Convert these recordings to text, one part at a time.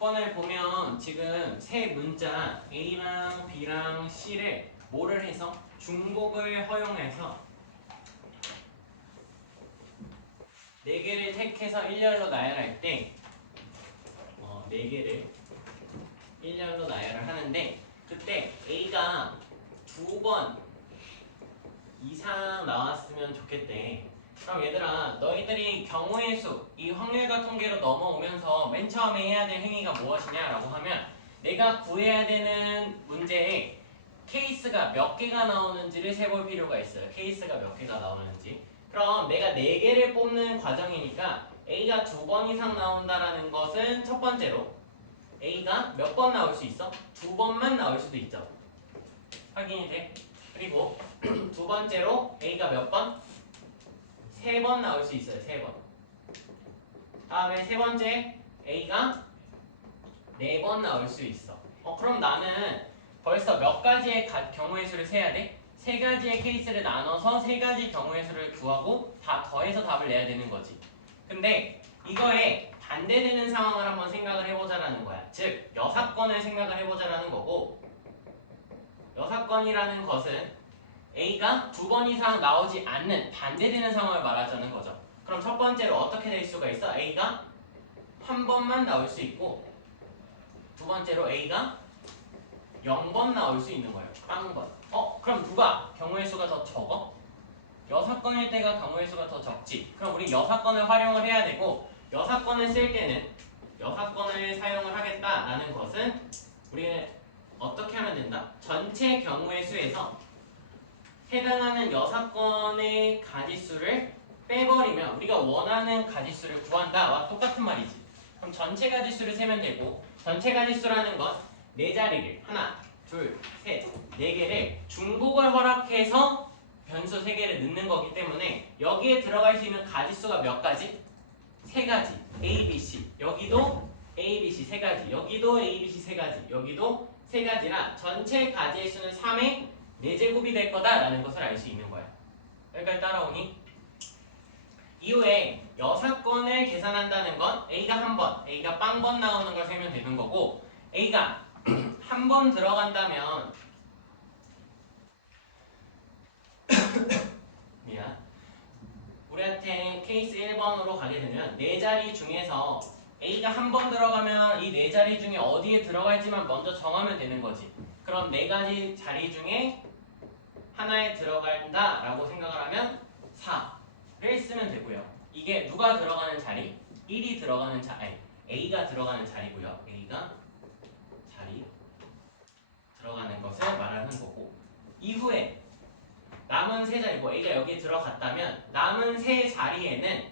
6번을 보면 지금 세 문자 A랑 B랑 C를 뭐를 해서 중복을 허용해서 4개를 택해서 일렬로 나열할 때 4개를 일렬로 나열을 하는데 그때 A가 2번 이상 나왔으면 좋겠대. 그럼 얘들아 너희들이 경우의 수, 이 확률과 통계로 넘어오면서 맨 처음에 해야 될 행위가 무엇이냐라고 하면 내가 구해야 되는 문제에 케이스가 몇 개가 나오는지를 세볼 필요가 있어요. 케이스가 몇 개가 나오는지. 그럼 내가 4개를 뽑는 과정이니까 A가 2번 이상 나온다라는 것은 첫 번째로 A가 몇 번 나올 수 있어? 2번만 나올 수도 있죠. 확인이 돼? 그리고 두 번째로 A가 몇 번? 3번 나올 수 있어요. 3번. 다음에 세 번째 A가 4번 나올 수 있어. 그럼 나는 벌써 몇 가지의 경우의 수를 세야 돼? 3가지의 케이스를 나눠서 3가지 경우의 수를 구하고 다 더해서 답을 내야 되는 거지. 근데 이거에 반대되는 상황을 한번 생각을 해보자라는 거야. 즉 여사건을 생각을 해보자라는 거고, 여사건이라는 것은 A가 2번 이상 나오지 않는 반대되는 상황을 말하자는 거죠. 그럼 첫 번째로 어떻게 될 수가 있어? A가 한 번만 나올 수 있고, 두 번째로 A가 0번 나올 수 있는 거예요. 빵번. 그럼 누가 경우의 수가 더 적어? 여사건일 때가 경우의 수가 더 적지. 그럼 우리 여사건을 활용을 해야 되고, 여사건을 쓸 때는 여사건을 사용을 하겠다라는 것은 우리는 어떻게 하면 된다? 전체 경우의 수에서 해당하는 여사건의 가지수를 빼버리면 우리가 원하는 가지수를 구한다와 똑같은 말이지. 그럼 전체 가지수를 세면 되고, 전체 가지수라는 건 4자리를 하나, 둘, 셋, 4개를 중복을 허락해서 변수 3개를 넣는 거기 때문에 여기에 들어갈 수 있는 가지수가 몇 가지? 3가지. A, B, C. 여기도 A, B, C 3가지. 여기도 A, B, C 3가지. 여기도 3가지라 전체 가지의 수는 3의 4제곱이 될 거다라는 것을 알 수 있는 거야. 여기까지 따라오니? 이후에 여사건을 계산한다는 건 A가 한 번, A가 빵번 나오는 걸 세면 되는 거고, A가 한 번 들어간다면 미안. 우리한테 케이스 1번으로 가게 되면 4자리 중에서 A가 한 번 들어가면 이 4자리 중에 어디에 들어갈지만 먼저 정하면 되는 거지. 그럼 4가지 자리 중에 하나에 들어간다 라고 생각을 하면 4를 쓰면 되고요. 이게 누가 들어가는 자리? 1이 들어가는 자리, A가 들어가는 자리고요. A가 자리 들어가는 것을 말하는 거고, 이후에 남은 3자리고 A가 여기에 들어갔다면 남은 3자리에는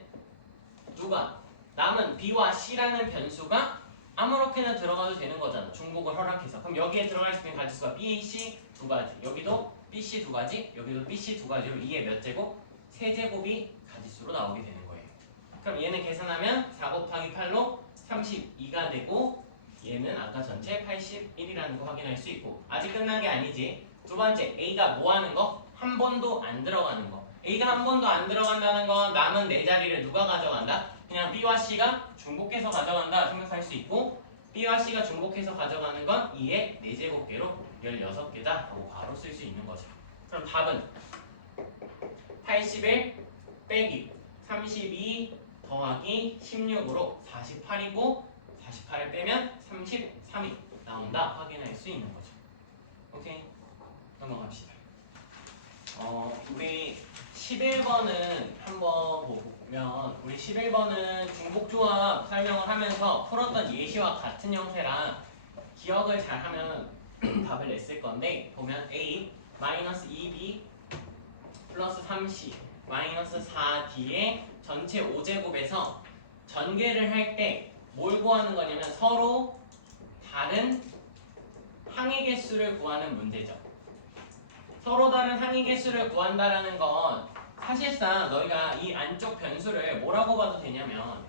누가? 남은 B와 C라는 변수가 아무렇게나 들어가도 되는 거잖아. 중복을 허락해서. 그럼 여기에 들어갈 수 있는 가지수가 B, C 2가지. 여기도 B, C 2가지. 여기도 B, C 2가지로 2의 몇 제곱? 3제곱이 가지수로 나오게 되는 거예요. 그럼 얘는 계산하면 4 곱하기 8로 32가 되고, 얘는 아까 전체 81이라는 거 확인할 수 있고, 아직 끝난 게 아니지. 두 번째, A가 뭐 하는 거? 한 번도 안 들어가는 거. A가 한 번도 안 들어간다는 건 남은 4자리를 누가 가져간다? 그냥 B와 C가 중복해서 가져간다 생각할 수 있고, B와 C가 중복해서 가져가는 건 2의 4제곱계로 16개다 라고 바로 쓸 수 있는 거죠. 그럼 답은 81 빼기 32 더하기 16으로 48이고, 48을 빼면 33이 나온다 확인할 수 있는 거죠. 오케이? 넘어갑시다. 우리 11번은 한번 보면, 우리 11번은 중복조합 설명을 하면서 풀었던 예시와 같은 형태랑 기억을 잘 하면 답을 냈을 건데, 보면 A 마이너스 2B 플러스 3C 마이너스 4D의 전체 5제곱에서 전개를 할 때 뭘 구하는 거냐면 서로 다른 항의 개수를 구하는 문제죠. 서로 다른 항의 개수를 구한다라는 건 사실상 너희가 이 안쪽 변수를 뭐라고 봐도 되냐면,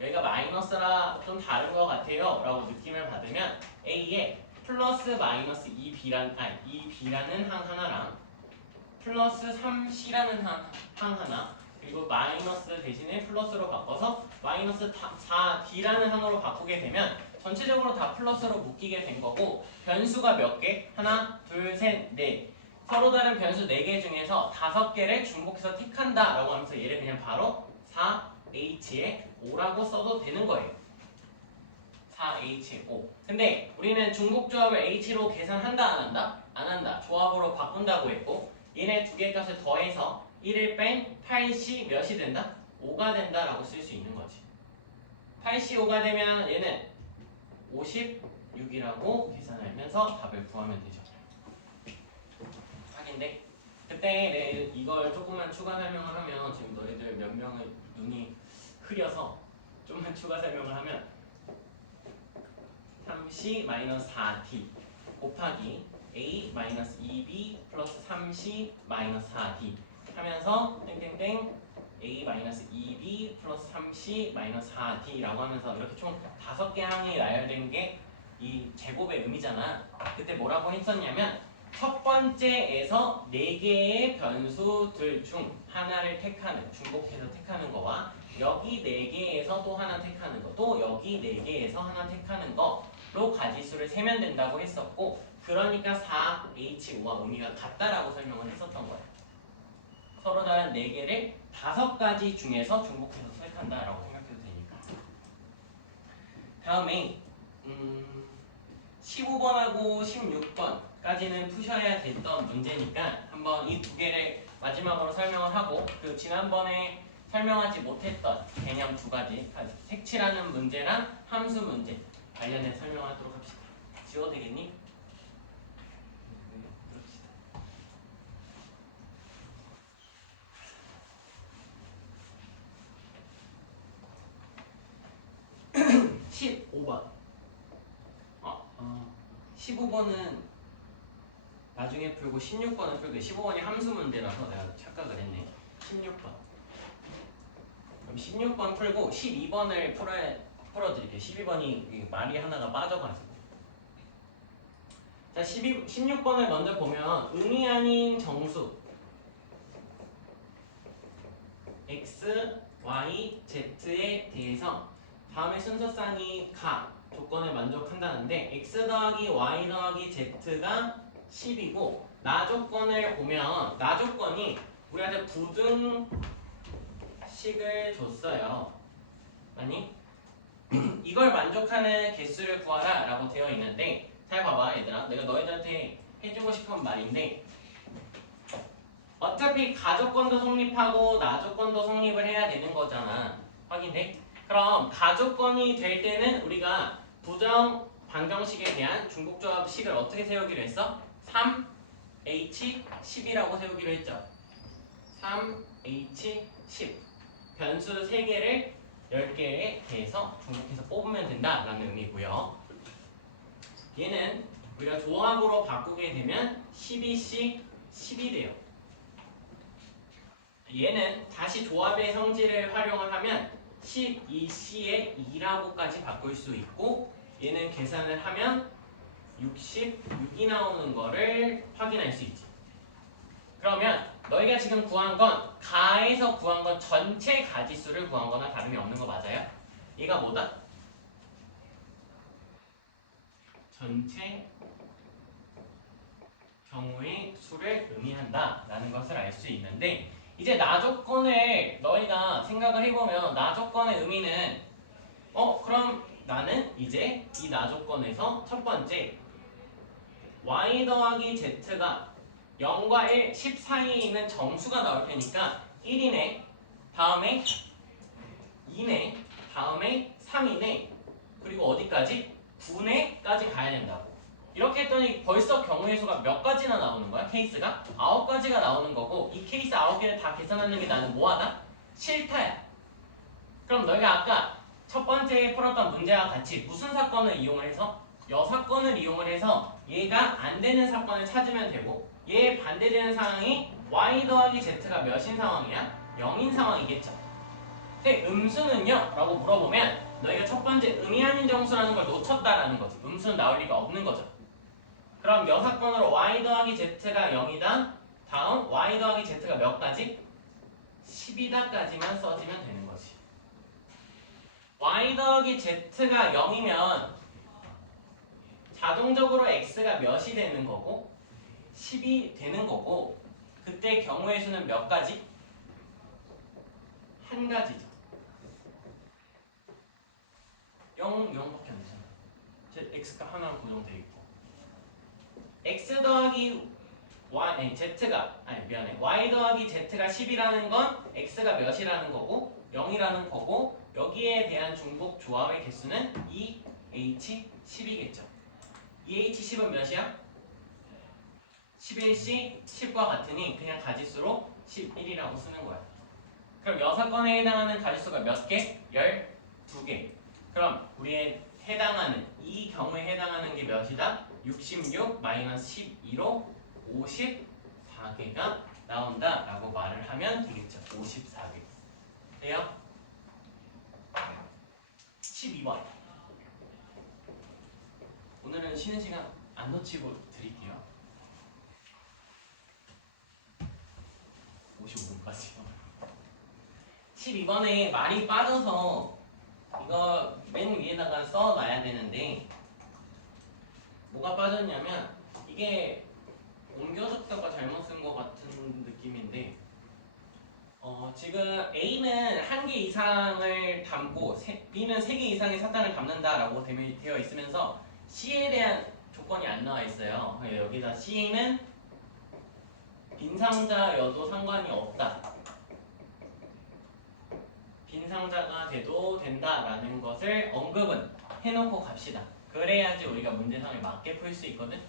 여기가 마이너스라 좀 다른 것 같아요 라고 느낌을 받으면 A에 플러스 마이너스 2B라는 항 하나랑 플러스 3C라는 항 하나, 그리고 마이너스 대신에 플러스로 바꿔서 마이너스 4d라는 항으로 바꾸게 되면 전체적으로 다 플러스로 묶이게 된 거고 변수가 몇 개? 하나, 둘, 셋, 넷. 서로 다른 변수 4개 중에서 5개를 중복해서 택한다 라고 하면서 얘를 그냥 바로 4h의 5라고 써도 되는 거예요. 4h의 5. 근데 우리는 중복조합을 h로 계산한다 안 한다? 안 한다. 조합으로 바꾼다고 했고 얘네 두 개의 값을 더해서 1을 뺀 8c 몇이 된다? 5가 된다라고 쓸 수 있는 거지. 8c 5가 되면 얘는 56이라고 계산하면서 답을 구하면 되죠. 확인돼? 그때 이걸 조금만 추가 설명을 하면 지금 너희들 몇 명의 눈이 흐려서 좀만 추가 설명을 하면 3c-4d 곱하기 a-2b 플러스 3c-4d 하면서 땡땡땡 a-2b 플러스 3c-4d라고 하면서 이렇게 총 5개 항이 나열된 게 이 제곱의 의미잖아. 그때 뭐라고 했었냐면 첫 번째에서 4개의 변수들 중 하나를 택하는, 중복해서 택하는 거와 여기 4개에서 또 하나 택하는 거, 또 여기 4개에서 하나 택하는 거로 가지수를 세면 된다고 했었고 그러니까 4H5와 의미가 같다라고 설명을 했었던 거예요. 서로 다른 4개를 5가지 중에서 중복해서 택한다라고 생각해도 되니까. 다음에 15번하고 16번까지는 푸셔야 됐던 문제니까 한번 이 2개를 마지막으로 설명을 하고 그 지난번에 설명하지 못했던 개념 2가지 색칠하는 문제랑 함수 문제 관련해서 설명하도록 합시다. 지워되겠니? 15번 15번은 나중에 풀고 16번은 풀고 15번이 함수 문제라서 내가 착각을 했네. 16번 그럼 16번 풀고 12번을 풀어드릴게요. 12번이 말이 하나가 빠져가지고 자 16번을 먼저 보면 의미 아닌 정수 x, y, z에 대해서 다음의 순서쌍이 가 조건에 만족한다는데 x 더하기 y 더하기 z가 10이고 나 조건을 보면 나 조건이 우리한테 부등식을 줬어요. 아니 이걸 만족하는 개수를 구하라 라고 되어 있는데 잘 봐봐 얘들아. 내가 너희들한테 해주고 싶은 말인데 어차피 가조건도 성립하고 나조건도 성립을 해야 되는 거잖아. 확인돼? 그럼 가조건이 될 때는 우리가 부정 방정식에 대한 중복조합식을 어떻게 세우기로 했어? 3H10이라고 세우기로 했죠. 3H10 변수 3개를 10개에 대해서 중복해서 뽑으면 된다라는 의미고요. 얘는 우리가 조합으로 바꾸게 되면 12C 10이 돼요. 얘는 다시 조합의 성질을 활용을 하면 12C에 2라고까지 바꿀 수 있고 얘는 계산을 하면 66이 나오는 거를 확인할 수 있지. 그러면 너희가 지금 구한 건 가에서 구한 건 전체 가지수를 구한 거나 다름이 없는 거 맞아요? 얘가 뭐다? 전체 경우의 수를 의미한다 라는 것을 알 수 있는데 이제 나 조건을 너희가 생각을 해보면 나 조건의 의미는 그럼 나는 이제 이 나 조건에서 첫 번째 y 더하기 z가 0과 1, 10 사이에 있는 정수가 나올 테니까 1이네, 다음에 2네, 다음에 3이네, 그리고 어디까지? 9네까지 가야 된다고. 이렇게 했더니 벌써 경우의 수가 몇 가지나 나오는 거야? 케이스가? 9가지가 나오는 거고 이 케이스 9개를 다 계산하는 게 나는 뭐하다? 싫다야. 그럼 너희가 아까 첫 번째 풀었던 문제와 같이 무슨 사건을 이용을 해서? 여 사건을 이용을 해서 얘가 안 되는 사건을 찾으면 되고 얘에 반대되는 상황이 y 더하기 z가 몇인 상황이야? 0인 상황이겠죠. 근데 음수는요? 라고 물어보면 너희가 첫 번째 의미 아닌 정수라는 걸 놓쳤다라는 거지. 음수는 나올 리가 없는 거죠. 그럼 여 사건으로 y 더하기 z가 0이다. 다음 y 더하기 z가 몇 가지? 10이다까지만 써지면 되는 거지. y 더하기 z가 0이면 자동적으로 x가 몇이 되는 거고 10이 되는 거고 그때 경우의 수는 몇 가지? 한 가지죠. 0, 0밖에 안 되잖아. x가 하나로 고정되어 있고 x 더하기 y 더하기 z가 10이라는 건 x가 몇이라는 거고 0이라는 거고 여기에 대한 중복 조합의 개수는 2h10이겠죠. 2h10은 몇이야? 11씩 10과 같으니 그냥 가지수로 11이라고 쓰는 거야. 그럼 6건에 해당하는 가지수가 몇 개? 12개. 그럼 우리의 해당하는 이 경우에 해당하는 게 몇이다? 66 마이너스 12로 54개가 나온다 라고 말을 하면 되겠죠. 54개. 돼요? 12번. 오늘은 쉬는 시간 안 놓치고 드릴게요. 55분까지요. 12번에 말이 빠져서 이거 맨 위에다가 써놔야 되는데 뭐가 빠졌냐면 이게 옮겨 적다가 잘못 쓴 것 같은 느낌인데 지금 A는 1개 이상을 담고 B는 3개 이상의 사탕을 담는다라고 되어 있으면서 C에 대한 조건이 안 나와 있어요. 여기다 C는 빈 상자여도 상관이 없다. 빈 상자가 돼도 된다라는 것을 언급은 해놓고 갑시다. 그래야지 우리가 문제상을 맞게 풀 수 있거든.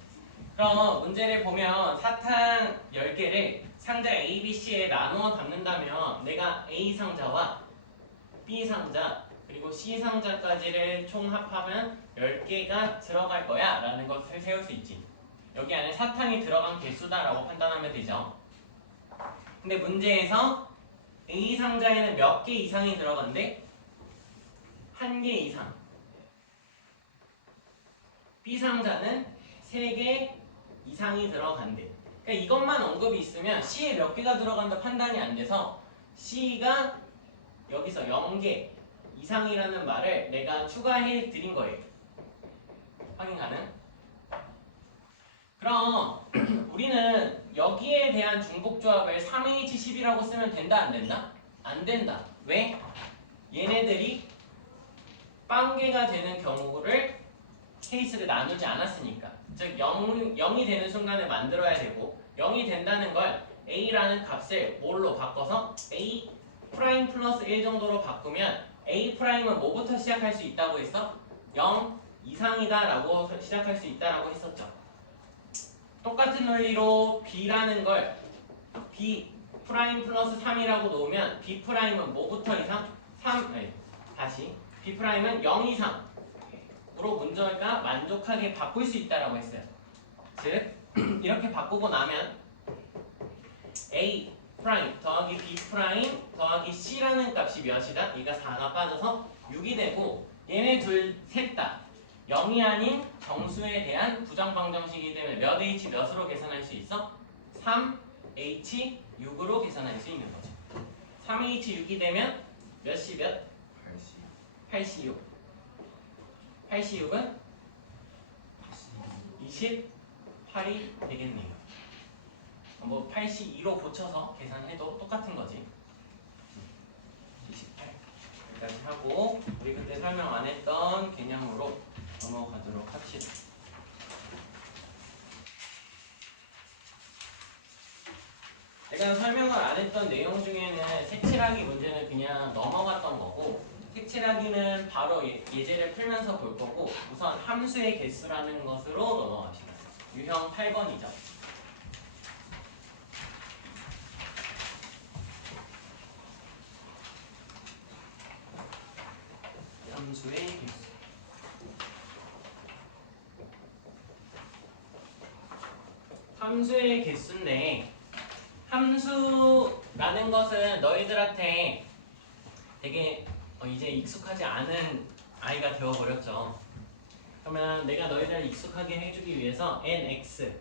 그럼 문제를 보면 사탕 10개를 상자 A, B, C에 나누어 담는다면 내가 A 상자와 B 상자 그리고 C 상자까지를 총합하면 10개가 들어갈 거야 라는 것을 세울 수 있지. 여기 안에 사탕이 들어간 개수다라고 판단하면 되죠. 근데 문제에서 A 상자에는 몇 개 이상이 들어간대? 1개 이상. B 상자는 3개 이상이 들어간대. 그러니까 이것만 언급이 있으면 C에 몇 개가 들어간다 판단이 안 돼서 C가 여기서 0개 이상이라는 말을 내가 추가해 드린 거예요. 확인 가능? 그럼 우리는 여기에 대한 중복조합을 3H10이라고 쓰면 된다 안 된다? 안 된다. 왜? 얘네들이 빵개가 되는 경우를 케이스를 나누지 않았으니까. 즉 0이 되는 순간에 만들어야 되고 0이 된다는 걸 A라는 값을 뭘로 바꿔서 A 프라임 플러스 1 정도로 바꾸면 A 프라임은 뭐부터 시작할 수 있다고 했어? 0 이상이다 라고 시작할 수 있다라고 했었죠. 똑같은 논리로 B라는 걸 B 프라임 플러스 3이라고 놓으면 B 프라임은 뭐부터 이상? 3, 다시 B 프라임은 0 이상으로 문제가 만족하게 바꿀 수 있다라고 했어요. 즉 이렇게 바꾸고 나면 A 프라임 더하기 B 프라임 더하기 C라는 값이 몇이다? 얘가 4가 빠져서 6이 되고 얘네 둘 셋 다 0이 아닌 정수에 대한 부정방정식이기 때문에 몇 H 몇으로 계산할 수 있어? 3H 6으로 계산할 수 있는 거죠. 3H 6이 되면 몇 C 몇? 8C 6. 8C 6은 28이 되겠네요. 뭐 8C2로 고쳐서 계산해도 똑같은 거지. 28 여기까지 하고 우리 그때 설명 안 했던 개념으로 넘어가도록 합시다. 내가 설명을 안 했던 내용 중에는 색칠하기 문제는 그냥 넘어갔던 거고 색칠하기는 바로 예제를 풀면서 볼 거고 우선 함수의 개수라는 것으로 넘어갑시다. 유형 8번이죠. 함수의 개수. 함수의 개수인데 함수라는 것은 너희들한테 되게 이제 익숙하지 않은 아이가 되어버렸죠. 그러면 내가 너희들을 익숙하게 해주기 위해서 nx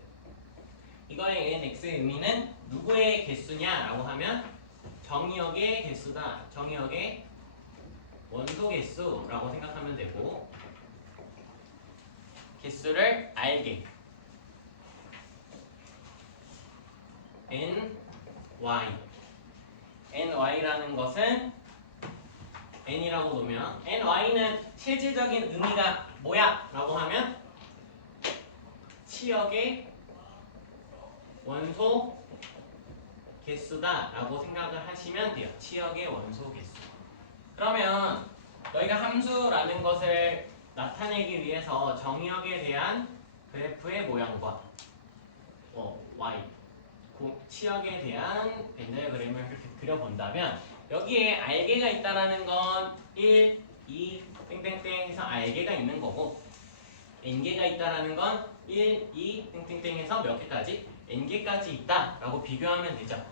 이거의 nx의 의미는 누구의 개수냐라고 하면 정의역의 개수다. 정의역의 원소 개수라고 생각하면 되고 개수를 알게 ny라는 것은 n이라고 놓으면 ny는 실질적인 의미가 뭐야? 라고 하면 치역의 원소 개수다 라고 생각을 하시면 돼요. 치역의 원소 개수. 그러면 너희가 함수라는 것을 나타내기 위해서 정의역에 대한 그래프의 모양과 y 치역에 대한 벤다이어그램을 이렇게 그려본다면 여기에 알게가 있다라는 건 1, 2, 땡땡땡 해서 알게가 있는 거고 n개가 있다라는 건 1, 2, 땡땡땡 해서 몇 개까지? n개까지 있다라고 비교하면 되죠.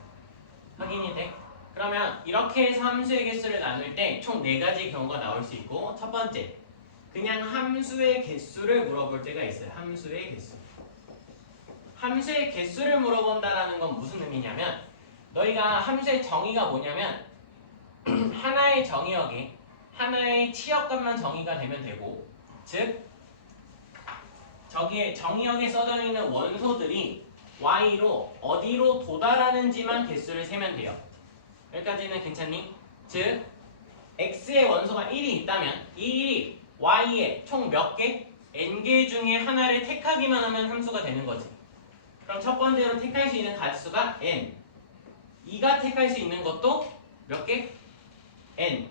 확인이 돼? 그러면 이렇게 해서 함수의 개수를 나눌 때 총 4가지 경우가 나올 수 있고 첫 번째, 그냥 함수의 개수를 물어볼 때가 있어요. 함수의 개수. 함수의 개수를 물어본다라는 건 무슨 의미냐면 너희가 함수의 정의가 뭐냐면 하나의 정의역에 하나의 치역값만 정의가 되면 되고 즉 저기에 정의역에 써져 있는 원소들이 y로 어디로 도달하는지만 개수를 세면 돼요. 여기까지는 괜찮니? 즉 x의 원소가 1이 있다면 이 1이 y의 총 몇 개? n개 중에 하나를 택하기만 하면 함수가 되는 거지. 그럼 첫 번째로 택할 수 있는 가지수가 n. 2가 택할 수 있는 것도 몇 개? n.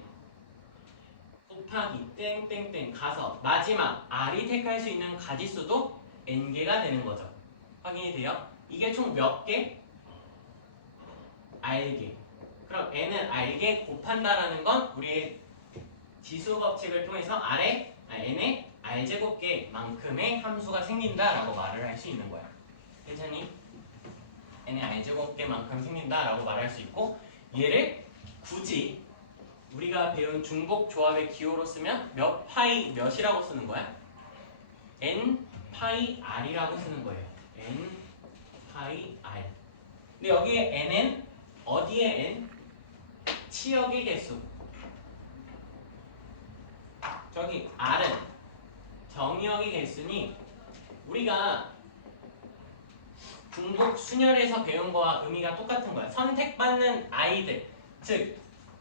곱하기 땡땡땡 가서 마지막 r이 택할 수 있는 가지수도 n개가 되는 거죠. 확인이 돼요? 이게 총 몇 개? r개. 그럼 n은 r개 곱한다라는 건 우리의 지수 법칙을 통해서 n의 r제곱개만큼의 함수가 생긴다라고 말을 할 수 있는 거야. 괜찮니? n의 r제곱개만큼 생긴다라고 말할 수 있고 얘를 굳이 우리가 배운 중복 조합의 기호로 쓰면 몇 파이 몇이라고 쓰는 거야? n 파이 r이라고 쓰는 거예요. n 파이 r. 근데 여기에 n은 어디에 n? 치역의 개수. 저기 r은 정의역의 개수니 우리가 중복 순열에서 배운 거와 의미가 똑같은 거야. 선택받는 아이들, 즉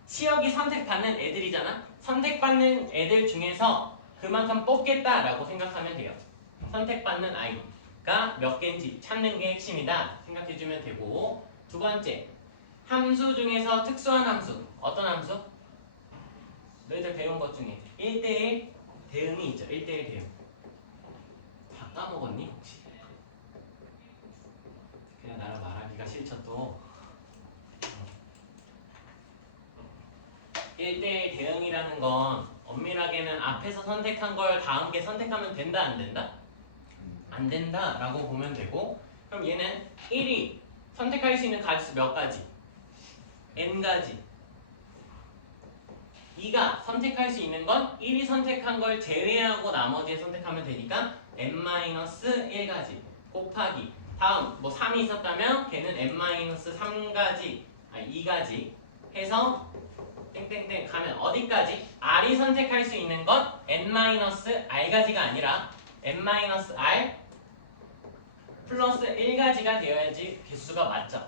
치역이 선택받는 애들이잖아. 선택받는 애들 중에서 그만큼 뽑겠다라고 생각하면 돼요. 선택받는 아이가 몇 개인지 찾는 게 핵심이다 생각해주면 되고 두 번째, 함수 중에서 특수한 함수. 어떤 함수? 너희들 배운 것 중에 1대1 대응이 있죠. 1대1 대응. 다 까먹었니 혹시? 그냥 나랑 말하기가 싫죠 또. 1대1 대응이라는 건 엄밀하게는 앞에서 선택한 걸 다음 게 선택하면 된다 안 된다? 안 된다 라고 보면 되고 그럼 얘는 1이 선택할 수 있는 가지수 몇 가지? n가지. 2가 선택할 수 있는 건 1이 선택한 걸 제외하고 나머지에 선택하면 되니까 n-1가지 곱하기 다음 뭐 3이 있었다면 걔는 n-3가지 2가지 해서 땡땡땡 가면 어디까지? r이 선택할 수 있는 건 n-r가지가 아니라 n-r 플러스 1가지가 되어야지 개수가 맞죠?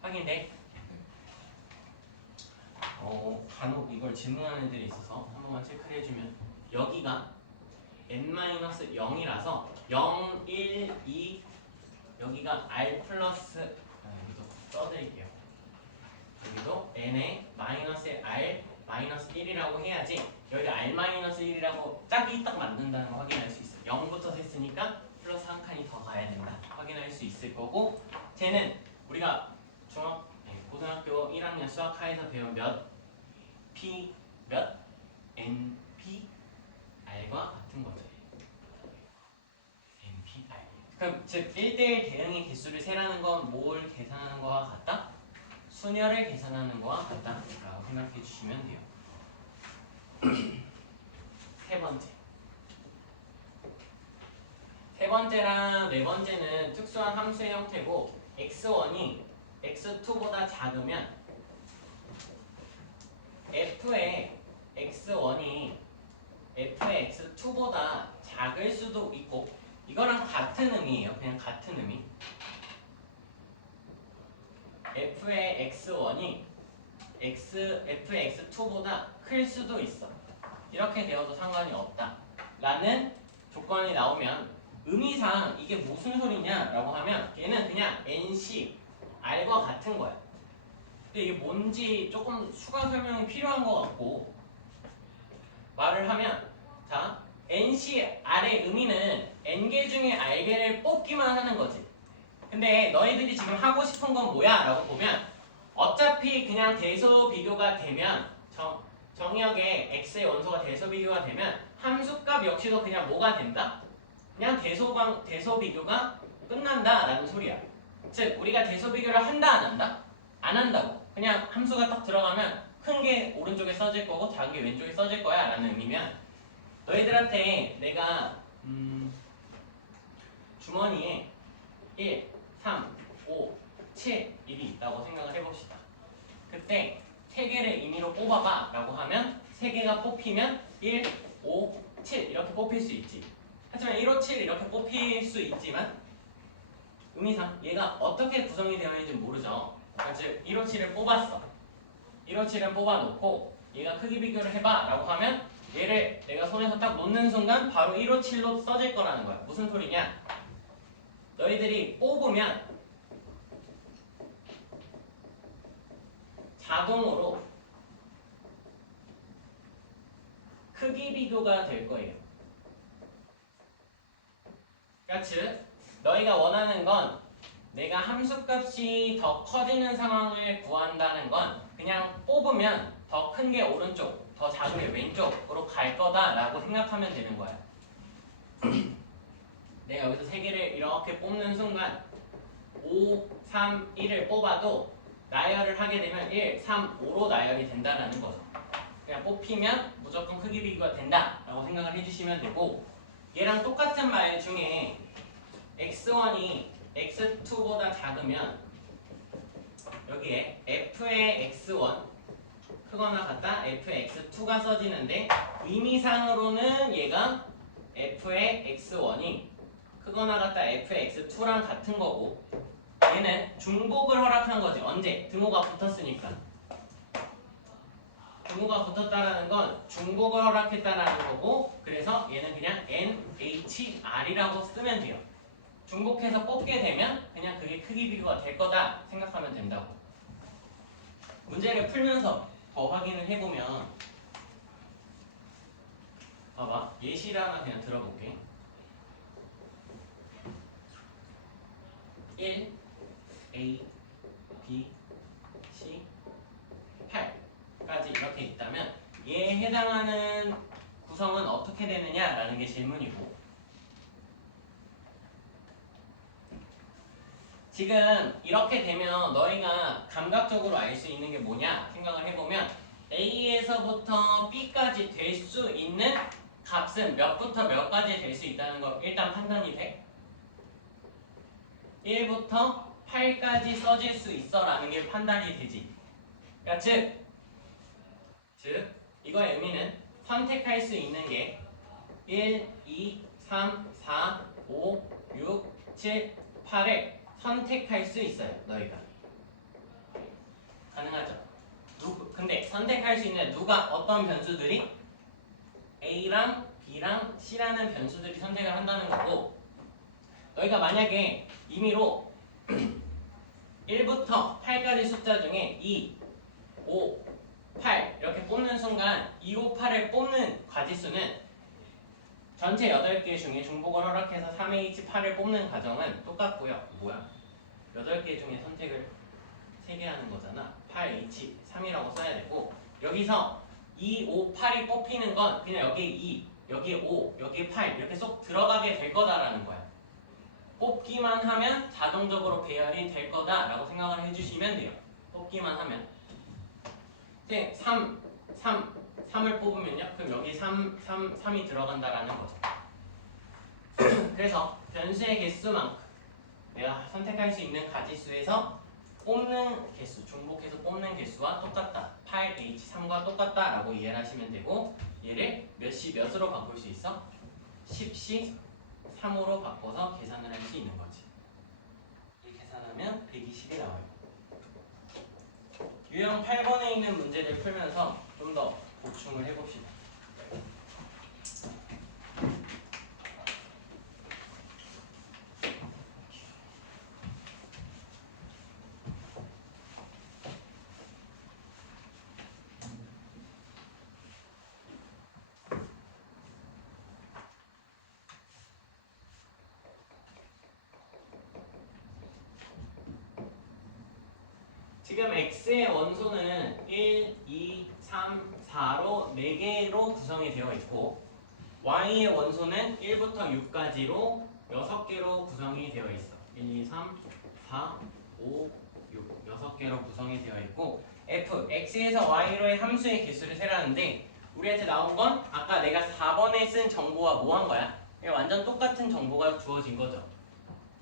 확인돼? 간혹 이걸 질문하는 애들이 있어서 한 번만 체크를 해주면 여기가 n-0이라서 0, 1, 2 여기가 r 플러스 여기도 써드릴게요. 여기도 n에 마이너스 r 마이너스 1이라고 해야지 여기가 r 마이너스 1이라고 짝이 딱 만든다는 거 확인할 수 있어요. 0부터 셌으니까 플러스 한 칸이 더 가야 된다 확인할 수 있을 거고 쟤는 우리가 고등학교 1학년 수학하에서 배운 몇 P 몇 NP R과 같은 거죠. NP R. 그럼 즉 1대1 대응의 개수를 세라는 건 뭘 계산하는 거와 같다? 순열을 계산하는 거와 같다 라고 생각해 주시면 돼요. 세 번째랑 네 번째는 특수한 함수의 형태고 x1이 x2보다 작으면 뺄 수도 있고 이거랑 같은 의미예요. 그냥 같은 의미. f의 x1이 f의 x2보다 클 수도 있어. 이렇게 되어도 상관이 없다 라는 조건이 나오면 의미상 이게 무슨 소리냐라고 하면 얘는 그냥 NC R과 같은 거야. 근데 이게 뭔지 조금 추가 설명이 필요한 것 같고 말을 하면 자 NC R의 의미는 N개 중에 R개를 뽑기만 하는 거지. 근데 너희들이 지금 하고 싶은 건 뭐야? 라고 보면 어차피 그냥 대소 비교가 되면 정의역에 x의 원소가 대소 비교가 되면 함수값 역시도 그냥 뭐가 된다? 그냥 대소 비교가 끝난다 라는 소리야. 즉 우리가 대소 비교를 한다 안 한다? 안 한다고. 그냥 함수가 딱 들어가면 큰 게 오른쪽에 써질 거고 작은 게 왼쪽에 써질 거야 라는 의미면 너희들한테 내가 주머니에 1, 3, 5, 7, 1이 있다고 생각을 해봅시다. 그때 3개를 임의로 뽑아봐 라고 하면 3개가 뽑히면 1, 5, 7 이렇게 뽑힐 수 있지. 하지만 1, 5, 7 이렇게 뽑힐 수 있지만 의미상 얘가 어떻게 구성이 되어 있는지 모르죠. 즉 1, 5, 7을 뽑았어. 1, 5, 7을 뽑아놓고 얘가 크기 비교를 해봐 라고 하면 얘를 내가 손에서 딱 놓는 순간 바로 1, 5, 7로 써질 거라는 거야. 무슨 소리냐? 너희들이 뽑으면 자동으로 크기 비교가 될 거예요. 그러니까 즉 너희가 원하는 건 내가 함수값이 더 커지는 상황을 구한다는 건 그냥 뽑으면 더 큰 게 오른쪽, 더 작은 게 왼쪽으로 갈 거다라고 생각하면 되는 거야. 내가 여기서 3개를 이렇게 뽑는 순간 5, 3, 1을 뽑아도 나열을 하게 되면 1, 3, 5로 나열이 된다는 거죠. 그냥 뽑히면 무조건 크기 비교가 된다라고 생각을 해주시면 되고 얘랑 똑같은 말 중에 x1이 x2보다 작으면 여기에 f의 x1 크거나 같다 f의 x2가 써지는데 의미상으로는 얘가 f의 x1이 크거나 같다 f의 x2랑 같은 거고 얘는 중복을 허락한 거지. 언제? 등호가 붙었으니까. 등호가 붙었다라는 건 중복을 허락했다라는 거고 그래서 얘는 그냥 NHR이라고 쓰면 돼요. 중복해서 뽑게 되면 그냥 그게 크기 비교가 될 거다 생각하면 된다고. 문제를 풀면서 더 확인을 해보면 봐봐. 예시를 하나 그냥 들어볼게. 1, A, B, C, 8까지 이렇게 있다면 얘에 해당하는 구성은 어떻게 되느냐라는 게 질문이고 지금 이렇게 되면 너희가 감각적으로 알 수 있는 게 뭐냐 생각을 해보면 A에서부터 B까지 될 수 있는 값은 몇부터 몇까지 될 수 있다는 거 일단 판단이 돼? 1부터 8까지 써질 수 있어 라는 게 판단이 되지. 그러니까 즉 이거의 의미는 선택할 수 있는 게 1, 2, 3, 4, 5, 6, 7, 8을 선택할 수 있어요. 너희가 가능하죠? 근데 선택할 수 있는 누가 어떤 변수들이 A랑 B랑 C라는 변수들이 선택을 한다는 거고 너희가 만약에 임의로 1부터 8까지 숫자 중에 2, 5, 8 이렇게 뽑는 순간 2, 5, 8을 뽑는 가지수는 전체 8개 중에 중복을 허락해서 3H8을 뽑는 과정은 똑같고요. 뭐야? 8개 중에 선택을 3개 하는 거잖아. 8H3이라고 써야 되고 여기서 2, 5, 8이 뽑히는 건 그냥 여기에 2, 여기에 5, 여기에 8 이렇게 쏙 들어가게 될 거다라는 거야. 뽑기만 하면 자동적으로 배열이 될 거다라고 생각을 해주시면 돼요. 뽑기만 하면. 3을 뽑으면요. 그럼 여기 3이 들어간다라는 거죠. 그래서 변수의 개수만큼 내가 선택할 수 있는 가지수에서 뽑는 개수, 중복해서 뽑는 개수와 똑같다. 8H3과 똑같다라고 이해를 하시면 되고 얘를 몇이 몇으로 바꿀 수 있어? 10씩 3으로 바꿔서 계산을 할 수 있는 거지. 이 계산하면 120이 나와요. 유형 8번에 있는 문제를 풀면서 좀 더 보충을 해봅시다. 지금 x의 원소는 1, 2, 3, 4로 4개로 구성이 되어 있고 y의 원소는 1부터 6까지로 6개로 구성이 되어 있어. 1, 2, 3, 4, 5, 6 6개로 구성이 되어 있고 f, x에서 y로의 함수의 개수를 세라는데 우리한테 나온 건 아까 내가 4번에 쓴 정보와 뭐 한 거야? 완전 똑같은 정보가 주어진 거죠.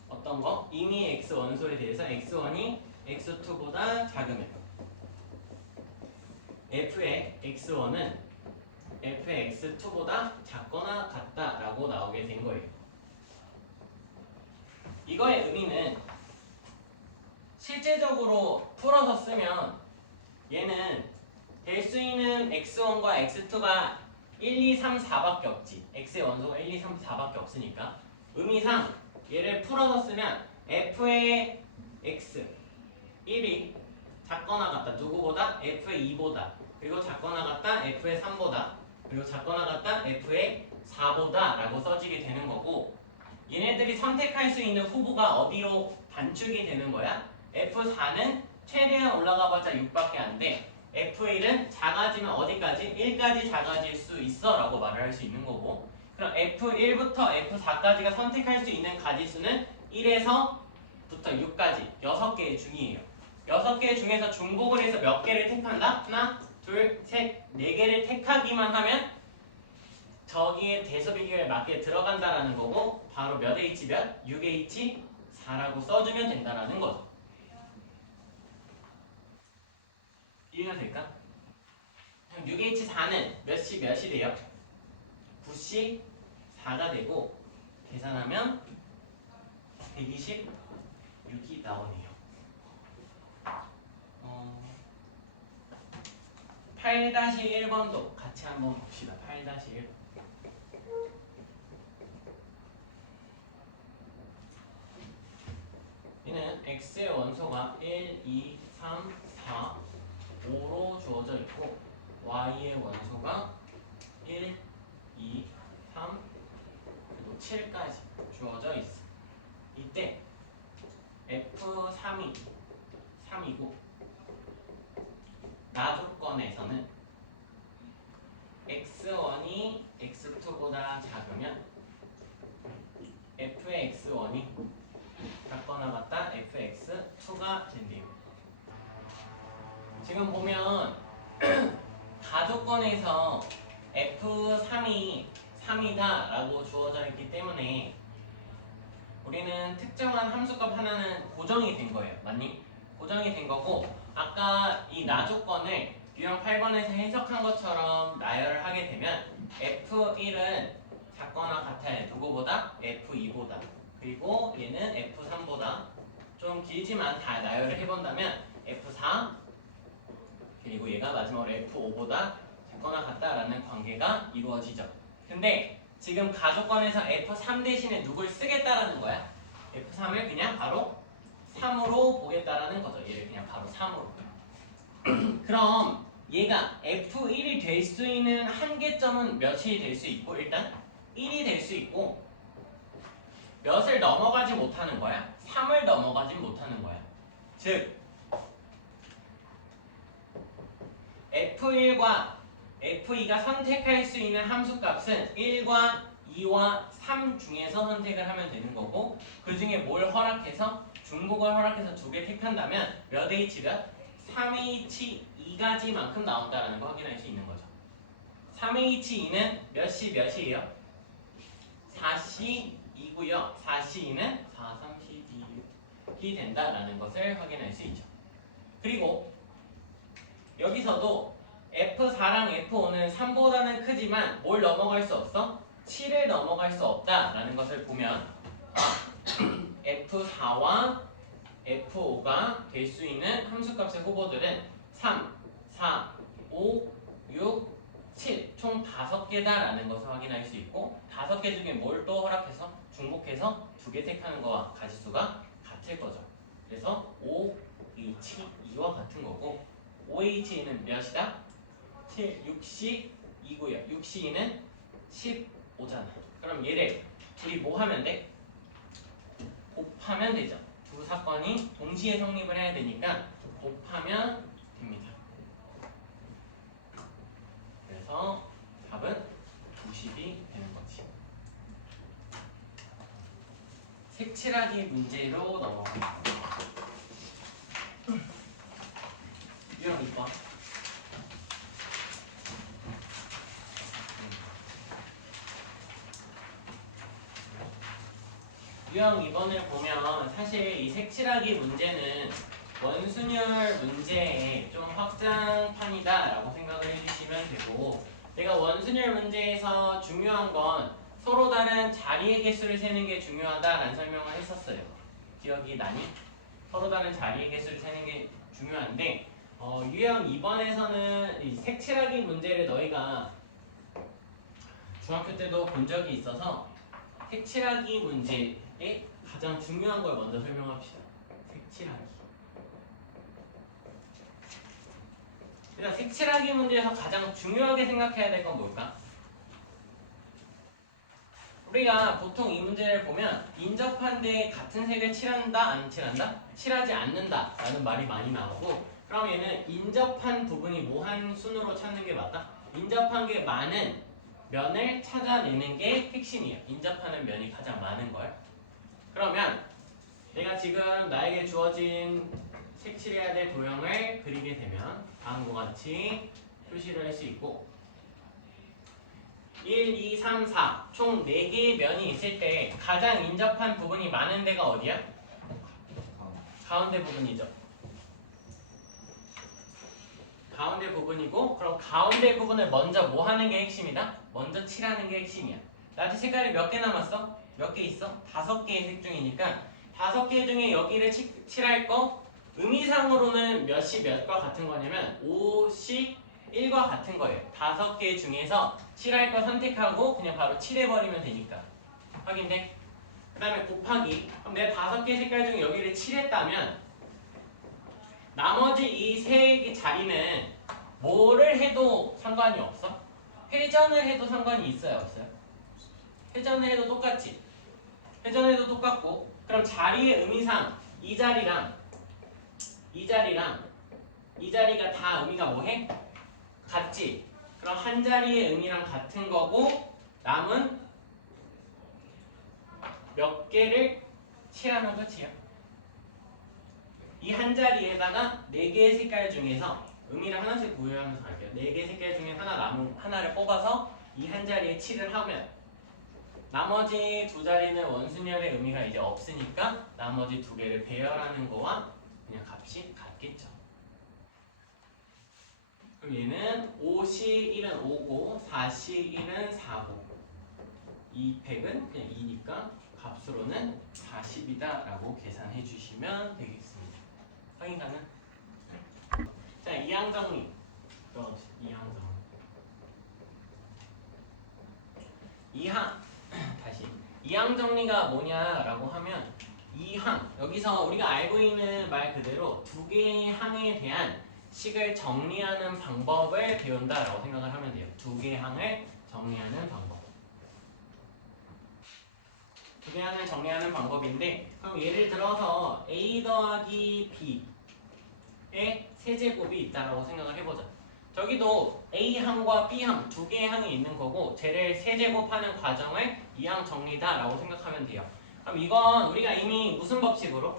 어떤 거? 이미 x 원소에 대해서 x1이 x2보다 작으면 f의 x1은 f의 x2보다 작거나 같다라고 나오게 된 거예요. 이거의 의미는 실제적으로 풀어서 쓰면 얘는 될 수 있는 x1과 x2가 1, 2, 3, 4밖에 없지. x의 원소가 1, 2, 3, 4밖에 없으니까 의미상 얘를 풀어서 쓰면 f의 x 1이 작거나 같다. 누구보다? f의 2보다. 그리고 작거나 같다. f의 3보다. 그리고 작거나 같다. f의 4보다 라고 써지게 되는 거고 얘네들이 선택할 수 있는 후보가 어디로 단축이 되는 거야? f4는 최대한 올라가봤자 6밖에 안 돼. f1은 작아지면 어디까지? 1까지 작아질 수 있어 라고 말을 할 수 있는 거고 그럼 f1부터 f4까지가 선택할 수 있는 가지수는 1에서 부터 6까지 6개의 중이에요. 6개 중에서 중복을 해서 몇 개를 택한다? 하나, 둘, 셋, 4개를 택하기만 하면 저기에 대소 비교에 맞게 들어간다라는 거고 바로 몇 H 몇? 6H 4라고 써주면 된다라는 거죠. 이해가 될까? 6H 4는 몇씩 몇이 돼요? 9씩 4가 되고 계산하면 126이 나오네요. 8-1번도 같이 한번 봅시다. 8-1번. 얘는 x의 원소가 1, 2, 3, 4, 5로 주어져 있고 y의 원소가 1, 2, 3, 그리고 7까지 주어져 있어. 이때 F3이 3이고 나조건에서는 x1이 x2보다 작으면 f의 x1이 작거나 같다 fx2가 된대요. 지금 보면 가조건에서 f3이 3이다 라고 주어져 있기 때문에 우리는 특정한 함수값 하나는 고정이 된 거예요. 맞니? 고정이 된 거고 아까 이 나조건을 유형 8번에서 해석한 것처럼 나열을 하게 되면 F1은 작거나 같아요. 누구보다? F2보다. 그리고 얘는 F3보다. 좀 길지만 다 나열을 해본다면 F4 그리고 얘가 마지막으로 F5보다 작거나 같다라는 관계가 이루어지죠. 근데 지금 가조건에서 F3 대신에 누굴 쓰겠다라는 거야? F3을 그냥 바로 3으로 보겠다라는 거죠. 얘를 그냥 바로 3으로. 그럼 얘가 F1이 될 수 있는 한계점은 몇이 될 수 있고 일단 1이 될 수 있고 몇을 넘어가지 못하는 거야? 3을 넘어가지 못하는 거야. 즉 F1과 F2가 선택할 수 있는 함수값은 1과 2와 3 중에서 선택을 하면 되는 거고 그 중에 뭘 허락해서 중복을 허락해서 2개 택한다면 몇 H가 3H2가지만큼 나온다는 거 확인할 수 있는 거죠. 3H2는 몇시 몇이에요? 4C2고요. 4C2는 4, 3, 12이 된다라는 것을 확인할 수 있죠. 그리고 여기서도 F4랑 F5는 3보다는 크지만 뭘 넘어갈 수 없어? 7을 넘어갈 수 없다라는 것을 보면 F4와 F5가 될 수 있는 함수값의 후보들은 3, 4, 5, 6, 7 총 5개다라는 것을 확인할 수 있고 5개 중에 뭘 또 허락해서 중복해서 2개 택하는 거와 가지수가 같을 거죠. 그래서 5H 2와 같은 거고 5H는 몇이다? 7, 6시 2고요. 6시 2는 15잖아. 그럼 얘를 둘이 뭐 하면 돼? 곱하면 되죠. 두 사건이 동시에 성립을 해야 되니까 곱하면 됩니다. 그래서 답은 90이 되는 거지. 색칠하기 문제로 넘어갑니다. 유형 2번. 유형 2번을 보면 사실 이 색칠하기 문제는 원순열 문제의 좀 확장판이다 라고 생각을 해주시면 되고 내가 원순열 문제에서 중요한 건 서로 다른 자리의 개수를 세는 게 중요하다라는 설명을 했었어요. 기억이 나니? 서로 다른 자리의 개수를 세는 게 중요한데 유형 2번에서는 이 색칠하기 문제를 너희가 중학교 때도 본 적이 있어서 색칠하기 문제의 가장 중요한 걸 먼저 설명합시다. 색칠하기. 일단 색칠하기 문제에서 가장 중요하게 생각해야 될 건 뭘까? 우리가 보통 이 문제를 보면 인접한 데에 같은 색을 칠한다? 안 칠한다? 칠하지 않는다 라는 말이 많이 나오고 그럼 얘는 인접한 부분이 뭐한 순으로 찾는 게 맞다? 인접한 게 많은 면을 찾아내는 게 핵심이에요. 인접하는 면이 가장 많은 걸. 그러면 내가 지금 나에게 주어진 색칠해야 될 도형을 그리게 되면 다음과 같이 표시를 할 수 있고 1, 2, 3, 4 총 4개의 면이 있을 때 가장 인접한 부분이 많은 데가 어디야? 가운데 부분이죠. 가운데 부분이고 그럼 가운데 부분을 먼저 뭐 하는 게 핵심이다? 먼저 칠하는 게 핵심이야. 나한테 색깔이 몇 개 남았어? 몇 개 있어? 5개의 색 중이니까 5개 중에 여기를 칠할 거 의미상으로는 몇이 몇과 같은 거냐면 5시 1과 같은 거예요. 5개 중에서 칠할 거 선택하고 그냥 바로 칠해버리면 되니까. 확인돼? 그 다음에 곱하기. 그럼 내가 5개 색깔 중에 여기를 칠했다면 나머지 이 세 자리는 뭐를 해도 상관이 없어? 회전을 해도 상관이 있어요? 없어요? 회전을 해도 똑같지? 회전을 해도 똑같고 그럼 자리의 의미상 이 자리랑 이 자리가 다 의미가 뭐해? 같지? 그럼 한 자리의 의미랑 같은 거고 남은 몇 개를 칠하면 끝이야. 이 한 자리에다가 4개의 색깔 중에서 의미를 하나씩 부여하면서 갈게요. 4개의 색깔 중에 하나를 뽑아서 이 한 자리에 칠을 하면 나머지 2자리는 원순열의 의미가 이제 없으니까 나머지 2개를 배열하는 거와 그냥 값이 같겠죠. 그럼 얘는 5시 1은 5고 4시 1은 4고 200은 그냥 2니까 값으로는 40이다 라고 계산해 주시면 되겠습니다. 확인 가능? 자, 이항 정리. 이항 정리. 다시. 이항 정리가 뭐냐라고 하면 이항 여기서 우리가 알고 있는 말 그대로 2개의 항에 대한 식을 정리하는 방법을 배운다라고 생각을 하면 돼요. 2개의 항을 정리하는 방법. 2개의 항을 정리하는 방법인데 그럼 예를 들어서 A 더하기 B의 세제곱이 있다라고 생각을 해보자. 저기도 A항과 B항 2개의 항이 있는 거고 쟤를 세제곱하는 과정을 이항 정리다라고 생각하면 돼요. 그럼 이건 우리가 이미 무슨 법칙으로?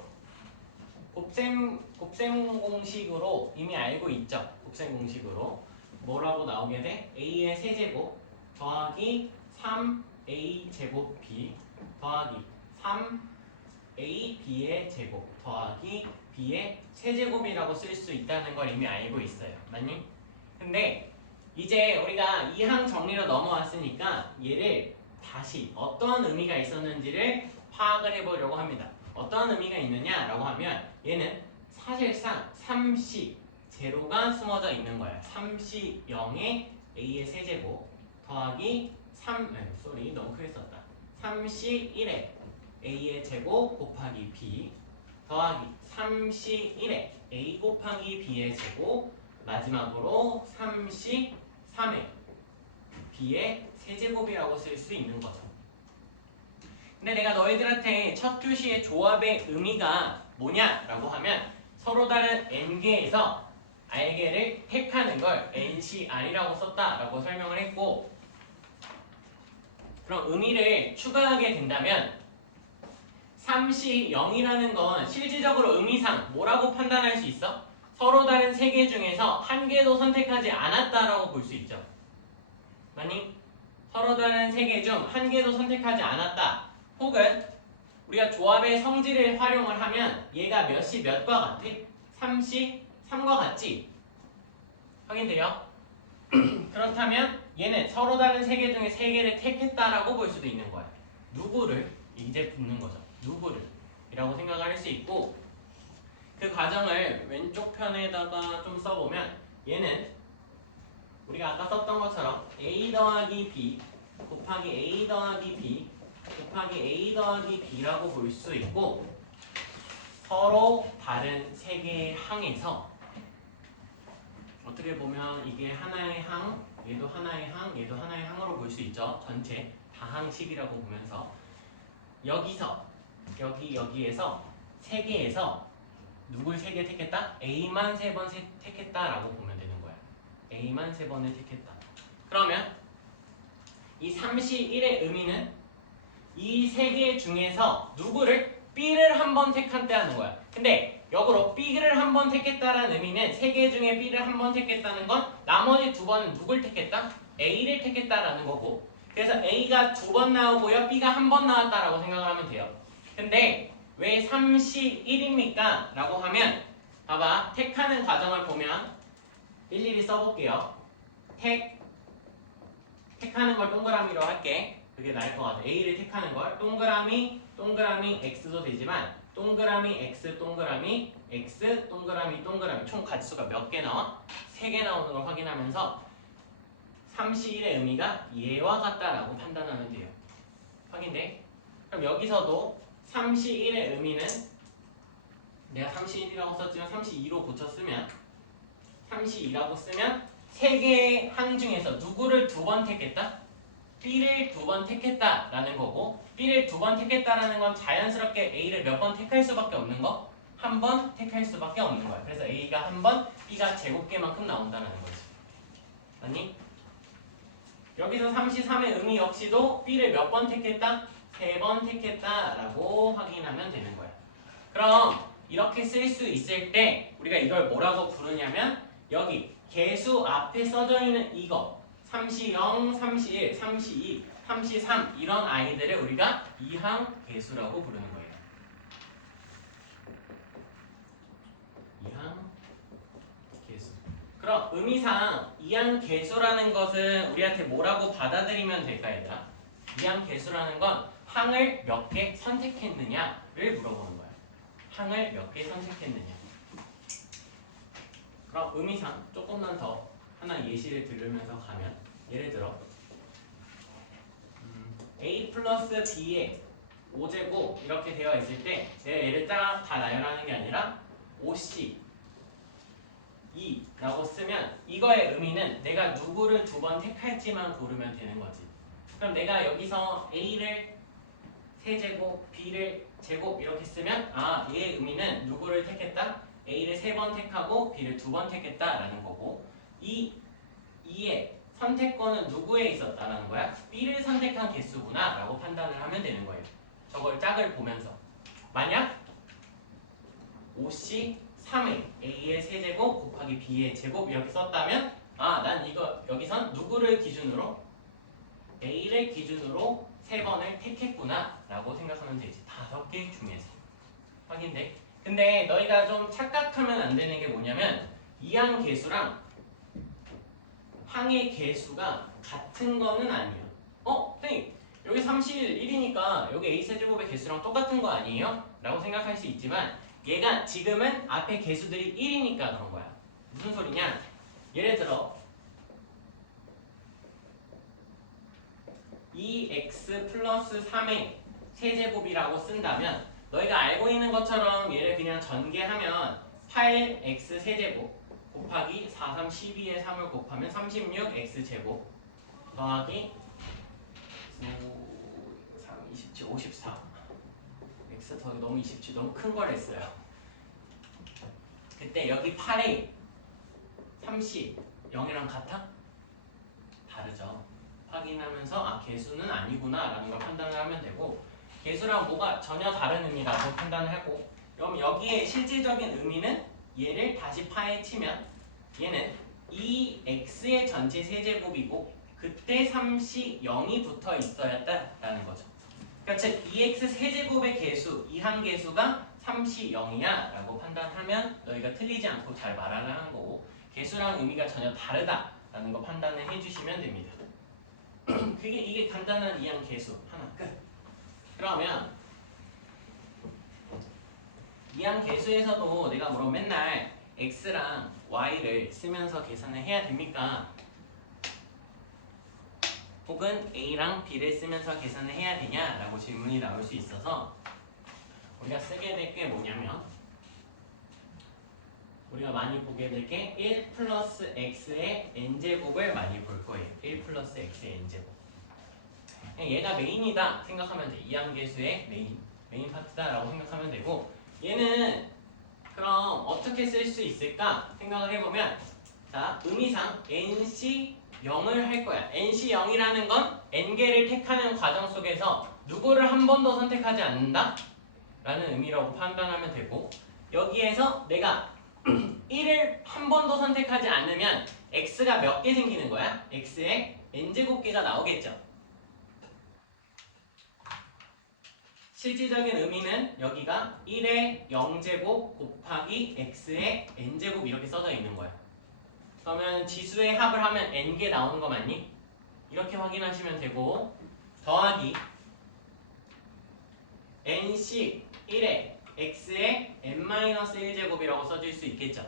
곱셈 공식으로 이미 알고 있죠. 곱셈 공식으로 뭐라고 나오게 돼? A의 세제곱 더하기 3A 제곱 B 더하기 3A B의 제곱 더하기 B의 세제곱이라고 쓸 수 있다는 걸 이미 알고 있어요. 맞니? 근데 이제 우리가 이항 정리로 넘어왔으니까 얘를 다시 어떠한 의미가 있었는지를 파악을 해보려고 합니다. 어떠한 의미가 있느냐라고 하면 얘는 사실상 3C 제로가 숨어져 있는 거야. 3C 0에 A의 세제곱 더하기 3, 너무 크게 썼다. 3C 1에 A의 제곱 곱하기 B 더하기 3C 1에 A 곱하기 B의 제곱 마지막으로 3C 3에 B의 세제곱이라고 쓸 수 있는 거죠. 근데 내가 너희들한테 첫 교시의 조합의 의미가 뭐냐라고 하면 서로 다른 n개에서 r개를 택하는 걸 NCR이라고 썼다라고 설명을 했고, 그럼 의미를 추가하게 된다면 3C 0이라는 건 실질적으로 의미상 뭐라고 판단할 수 있어? 서로 다른 세 개 중에서 한 개도 선택하지 않았다라고 볼 수 있죠. 맞니? 서로 다른 세 개 중 한 개도 선택하지 않았다. 혹은 우리가 조합의 성질을 활용을 하면 얘가 몇이 몇과 같아? 3시 3과 같지? 확인돼요? 그렇다면 얘는 서로 다른 세 개 중에 세 개를 택했다라고 볼 수도 있는 거야. 누구를? 이제 붙는 거죠. 누구를? 이라고 생각을 할 수 있고, 그 과정을 왼쪽 편에다가 좀 써보면 얘는 우리가 아까 썼던 것처럼 A 더하기 B 곱하기 A 더하기 B 곱하기 A 더하기 B라고 볼 수 있고, 서로 다른 세 개의 항에서 어떻게 보면 이게 하나의 항, 얘도 하나의 항, 얘도 하나의 항으로 볼 수 있죠. 전체 다항식이라고 보면서 여기서 여기에서 세 개에서 누굴 세 개 택했다? A만 세 번 택했다라고 보면 되는 거야. A만 세 번을 택했다. 그러면 이 3C1의 의미는 이 세 개 중에서 누구를 B를 한 번 택한다는 거야. 근데 역으로 B를 한 번 택했다라는 의미는 세 개 중에 B를 한 번 택했다는 건 나머지 두 번은 누굴 택했다? A를 택했다라는 거고, 그래서 A가 두 번 나오고요, B가 한 번 나왔다라고 생각을 하면 돼요. 근데 왜 3C1입니까? 라고 하면 봐봐, 택하는 과정을 보면 일일이 써볼게요. 택하는 걸 동그라미로 할게. 그게 나을 것 같아. A를 택하는 걸 동그라미 X도 되지만 동그라미 X 동그라미 X 동그라미 총 가지수가 몇 개 나와? 3개 나오는 걸 확인하면서 3C1의 의미가 얘와 같다라고 판단하면 돼요. 확인돼? 그럼 여기서도 3C1의 의미는 내가 3C1이라고 썼지만 3C2로 고쳤으면 3C2라고 쓰면 3개의 항 중에서 누구를 두 번 택했다? B를 두 번 택했다라는 거고, B를 두 번 택했다라는 건 자연스럽게 A를 몇 번 택할 수밖에 없는 거? 한 번 택할 수밖에 없는 거야. 그래서 A가 한 번, B가 제곱개만큼 나온다는 거지. 맞니? 여기서 3C3의 의미 역시도 B를 몇 번 택했다? 3번 택했다라고 확인하면 되는 거야. 그럼 이렇게 쓸 수 있을 때 우리가 이걸 뭐라고 부르냐면, 여기 개수 앞에 써져 있는 이거 3C0, 3C1, 3C2, 3C3 이런 아이들을 우리가 이항 개수라고 부르는 거예요. 이항 개수. 그럼 의미상 이항 개수라는 것은 우리한테 뭐라고 받아들이면 될까, 얘들아? 이항 개수라는 건 항을 몇 개 선택했느냐를 물어보는 거야. 항을 몇 개 선택했느냐. 그럼 의미상 조금만 더 하나 예시를 들으면서 가면, 예를 들어 A 플러스 B의 5제곱 이렇게 되어 있을 때 내가 얘를 딱 다 나열하는 게 아니라 5C 2라고 쓰면 이거의 의미는 내가 누구를 두 번 택할지만 고르면 되는 거지. 그럼 내가 여기서 A를 세제곱, B를 제곱 이렇게 쓰면 얘의 의미는 누구를 택했다? A를 3번 택하고 B를 2번 택했다라는 거고, 이 2의 선택권은 누구에 있었다라는 거야? B를 선택한 개수구나 라고 판단을 하면 되는 거예요. 저걸 짝을 보면서 만약 5C 3의 A의 세제곱 곱하기 B의 제곱 이렇게 썼다면 난 이거 여기선 누구를 기준으로? A를 기준으로 3번을 택했구나 라고 생각하면 되지. 5개 중에서. 확인돼? 근데 너희가 좀 착각하면 안 되는 게 뭐냐면, 이항 개수랑 항의 개수가 같은 거는 아니야. 선생님, 여기 31이니까 여기 a 세제곱의 개수랑 똑같은 거 아니에요? 라고 생각할 수 있지만 얘가 지금은 앞에 개수들이 1이니까 그런 거야. 무슨 소리냐? 예를 들어 2x 플러스 3의 세제곱이라고 쓴다면 너희가 알고 있는 것처럼 얘를 그냥 전개하면 8x 세제곱 곱하기 4, 3, 12에 3을 곱하면 36x 제곱 더하기 9, 3, 27, 54 x 더하기 너무 27 너무 큰 걸 했어요. 그때 여기 8에 30 0이랑 같아? 다르죠. 확인하면서 아 개수는 아니구나 라는 걸 판단을 하면 되고 개수랑 뭐가 전혀 다른 의미라고 판단을 하고 그럼 여기에 실질적인 의미는 얘를 다시 파에 치면 얘는 2x의 전체 세제곱이고 그때 3시 0이 붙어 있어야 했다라는 거죠. 그러니까 즉 2x 세제곱의 개수 이 한 개수가 3시 0이야 라고 판단하면 너희가 틀리지 않고 잘 말하는 하는 거고 개수랑 의미가 전혀 다르다라는 거 판단을 해주시면 됩니다. 이게 간단한 이항 개수 하나 끝. 그러면 이항 개수에서도 내가 물론 맨날 x랑 y를 쓰면서 계산을 해야 됩니까? 혹은 a랑 b를 쓰면서 계산을 해야 되냐라고 질문이 나올 수 있어서 우리가 쓰게 될 게 뭐냐면 우리가 많이 보게 될 게 1 플러스 x의 n제곱을 많이 볼 거예요. 1 플러스 x의 n제곱. 얘가 메인이다 생각하면 돼. 이항계수의 메인 파트다라고 생각하면 되고 얘는 그럼 어떻게 쓸 수 있을까 생각을 해보면 자 의미상 nc 0을 할 거야. nc 0이라는 건 n개를 택하는 과정 속에서 누구를 한 번 더 선택하지 않는다? 라는 의미라고 판단하면 되고 여기에서 내가 1을 한 번 더 선택하지 않으면 x가 몇 개 생기는 거야? x의 n제곱개가 나오겠죠. 실질적인 의미는 여기가 1의 0제곱 곱하기 x의 n제곱 이렇게 써져 있는 거야. 그러면 지수의 합을 하면 n개 나오는 거 맞니? 이렇게 확인하시면 되고 더하기 n씩 1의 x의 n-1제곱이라고 써질 수 있겠죠.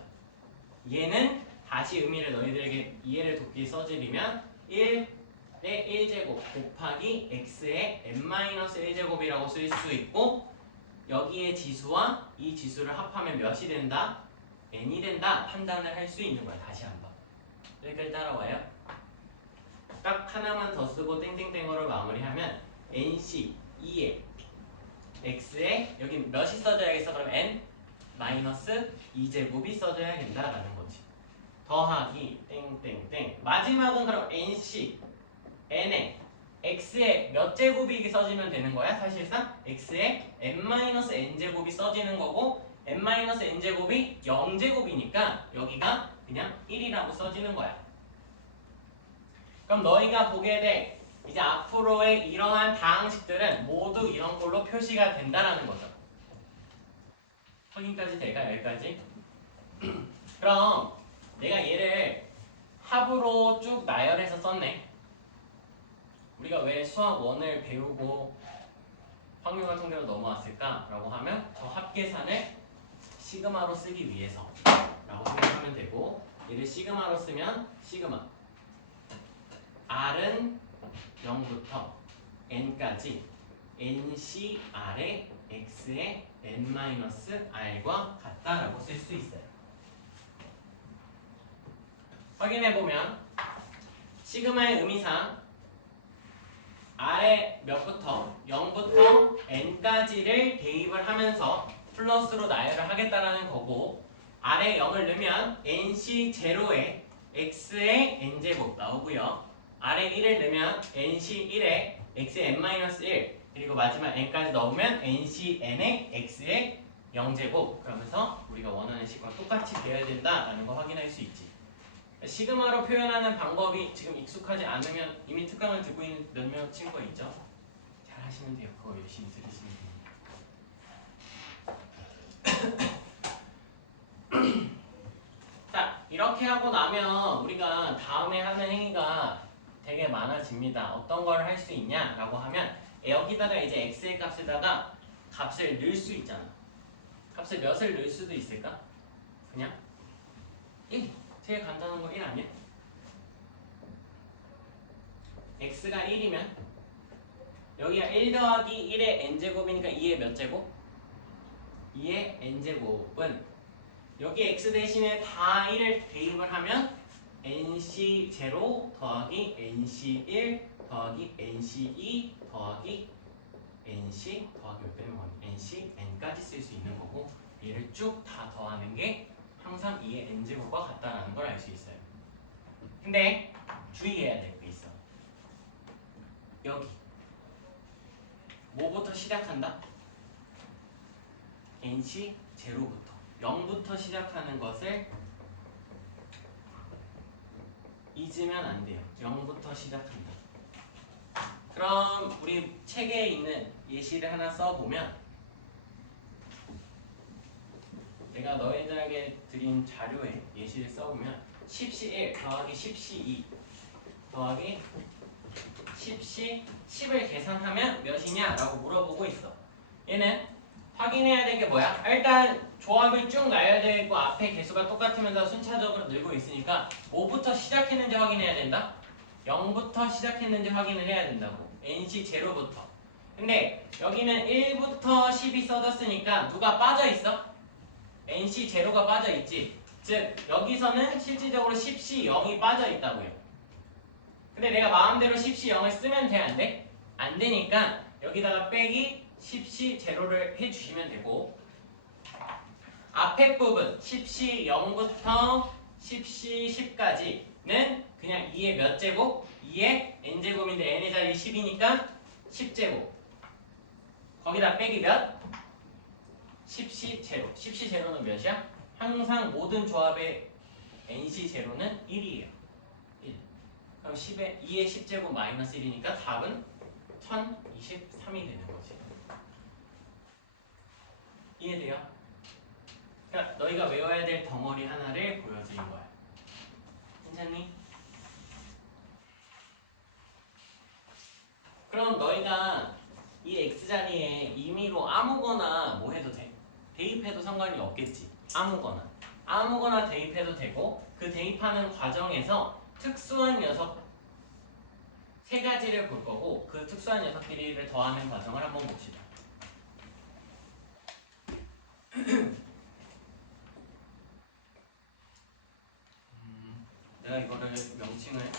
얘는 다시 의미를 너희들에게 이해를 돕기 써드리면 1의 1제곱 곱하기 x의 n-1제곱이라고 쓸 수 있고 여기에 지수와 이 지수를 합하면 몇이 된다? n이 된다 판단을 할 수 있는 거야. 다시 한번 여기까지 따라와요. 딱 하나만 더 쓰고 땡땡땡으로 마무리하면 nc 2의 x에 여기 몇이 써져야겠어? 그럼 n 마이너스 2제곱이 써져야 된다라는 거지. 더하기 땡땡땡 마지막은 그럼 nc n에 x에 몇 제곱이 써지면 되는 거야? 사실상 x에 n-n제곱이 써지는 거고 n-n제곱이 0제곱이니까 여기가 그냥 1이라고 써지는 거야. 그럼 너희가 보게 될 이제 앞으로의 이러한 다항식들은 모두 이런 걸로 표시가 된다라는 거죠. 확인까지 될까? 여기까지? 그럼 내가 얘를 합으로 쭉 나열해서 썼네. 우리가 왜 수학 1을 배우고 확률과 통계로 넘어왔을까? 라고 하면 저 합계산을 시그마로 쓰기 위해서 라고 생각하면 되고 얘를 시그마로 쓰면 시그마 R은 0부터 N까지 NCR의 X의 N-R과 같다라고 쓸 수 있어요. 확인해보면 시그마의 의미상 R의 몇부터 0부터 N까지를 대입을 하면서 플러스로 나열을 하겠다라는 거고 R에 0을 넣으면 NC0에 X의 N제곱 나오고요. R에 1을 넣으면 NC1에 X의 N-1 그리고 마지막 N까지 넣으면 NCN의 X의 0제곱 그러면서 우리가 원하는 식과 똑같이 되어야 된다라는 거 확인할 수 있지. 시그마로 표현하는 방법이 지금 익숙하지 않으면 이미 특강을 듣고 있는 몇몇 친구가 있죠? 잘 하시면 돼요. 그거 열심히 들으시면 됩니다. 자, 이렇게 하고 나면 우리가 다음에 하는 행위가 되게 많아집니다. 어떤 걸 할 수 있냐라고 하면 여기다가 이제 x의 값에다가 값을 넣을 수 있잖아. 값을 몇을 넣을 수도 있을까? 그냥 1. 제일 간단한 거 1 아니야? x가 1이면 여기가 1 더하기 1의 n제곱이니까 2의 몇 제곱? 2의 n제곱은 여기 x 대신에 다 1을 대입을 하면 nc0 더하기 nc1 더하기 nc2 더하기 nc 더하기 몇 빼면 뭐니? nc n까지 쓸 수 있는 거고 얘를 쭉 다 더하는 게 항상 2의 n제곱과 같다라는 걸 알 수 있어요. 근데 주의해야 될 게 있어. 여기 뭐부터 시작한다? nc 제로부터 0부터 시작하는 것을 잊으면 안 돼요. 0부터 시작한다. 그럼 우리 책에 있는 예시를 하나 써보면 내가 너희들에게 드린 자료에 예시를 써보면 10시 1 더하기 10시 2 더하기 10시 10을 계산하면 몇이냐? 라고 물어보고 있어. 얘는 확인해야 될 게 뭐야? 일단 조합을 쭉 놔야 되고 앞에 개수가 똑같으면서 순차적으로 늘고 있으니까 5부터 시작했는지 확인해야 된다. 0부터 시작했는지 확인을 해야 된다고. nc 제로부터. 근데 여기는 1부터 10이 써졌으니까 누가 빠져 있어? nc 제로가 빠져 있지. 즉 여기서는 실질적으로 10시 0이 빠져 있다고요. 근데 내가 마음대로 10시 0을 쓰면 돼? 안 돼? 안 되니까 여기다가 빼기 10시 제로를 해주시면 되고 앞에 부분 10시 0부터 10시 10까지는 그냥 2의 몇 제곱? 2의 n제곱인데 n의 자리 10이니까 10제곱 거기다 빼기 몇? 10시 제로 10시 제로는 몇이야? 항상 모든 조합의 nc 제로는 1이에요 1. 그럼 10의 2의 10제곱 마이너스 1이니까 답은 1023이 되는 거지. 이해돼요? 그러니까 너희가 외워야 될 덩어리 하나를 보여드린 거야. 괜찮니? 그럼 너희가 이 x자리에 임의로 아무거나 뭐 해도 돼? 대입해도 상관이 없겠지. 아무거나 대입해도 되고 그 대입하는 과정에서 특수한 녀석 세 가지를 볼 거고 그 특수한 녀석끼리를 더하는 과정을 한번 봅시다. 내가 이거를 명칭을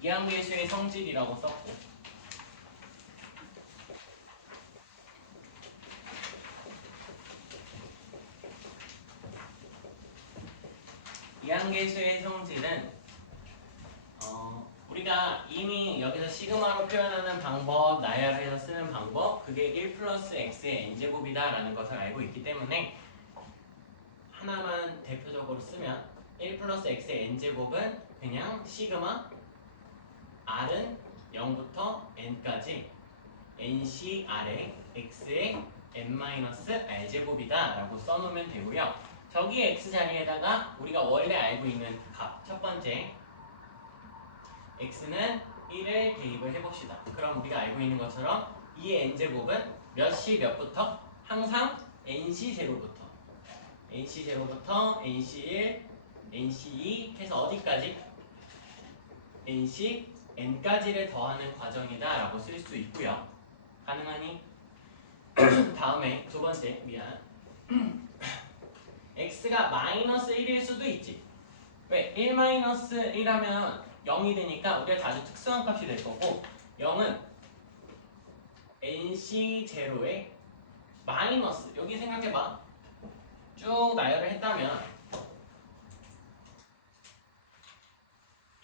이항계수의 성질이라고 썼고 이항계수의 성질은 우리가 이미 여기서 시그마로 표현하는 방법, 나열해서 쓰는 방법 그게 1 플러스 x의 n제곱이다 라는 것을 알고 있기 때문에 하나만 대표적으로 쓰면 1 플러스 x의 n제곱은 그냥 시그마 r은 0부터 n까지 nc r의 x의 n-r제곱이다 라고 써놓으면 되고요. 저기 x 자리에다가 우리가 원래 알고 있는 값 첫 번째 x는 1을 대입을 해봅시다. 그럼 우리가 알고 있는 것처럼 이 n제곱은 몇 시 몇부터? 항상 nc0부터 nc0부터 nc1, nc2 해서 어디까지? nc n까지를 더하는 과정이다 라고 쓸 수 있고요. 가능하니? 다음에 두 번째 x가 마이너스 1일 수도 있지. 왜? 1 마이너스 1하면 0이 되니까 우리가 자주 특수한 값이 될 거고 0은 nc0의 마이너스 여기 생각해봐. 쭉 나열을 했다면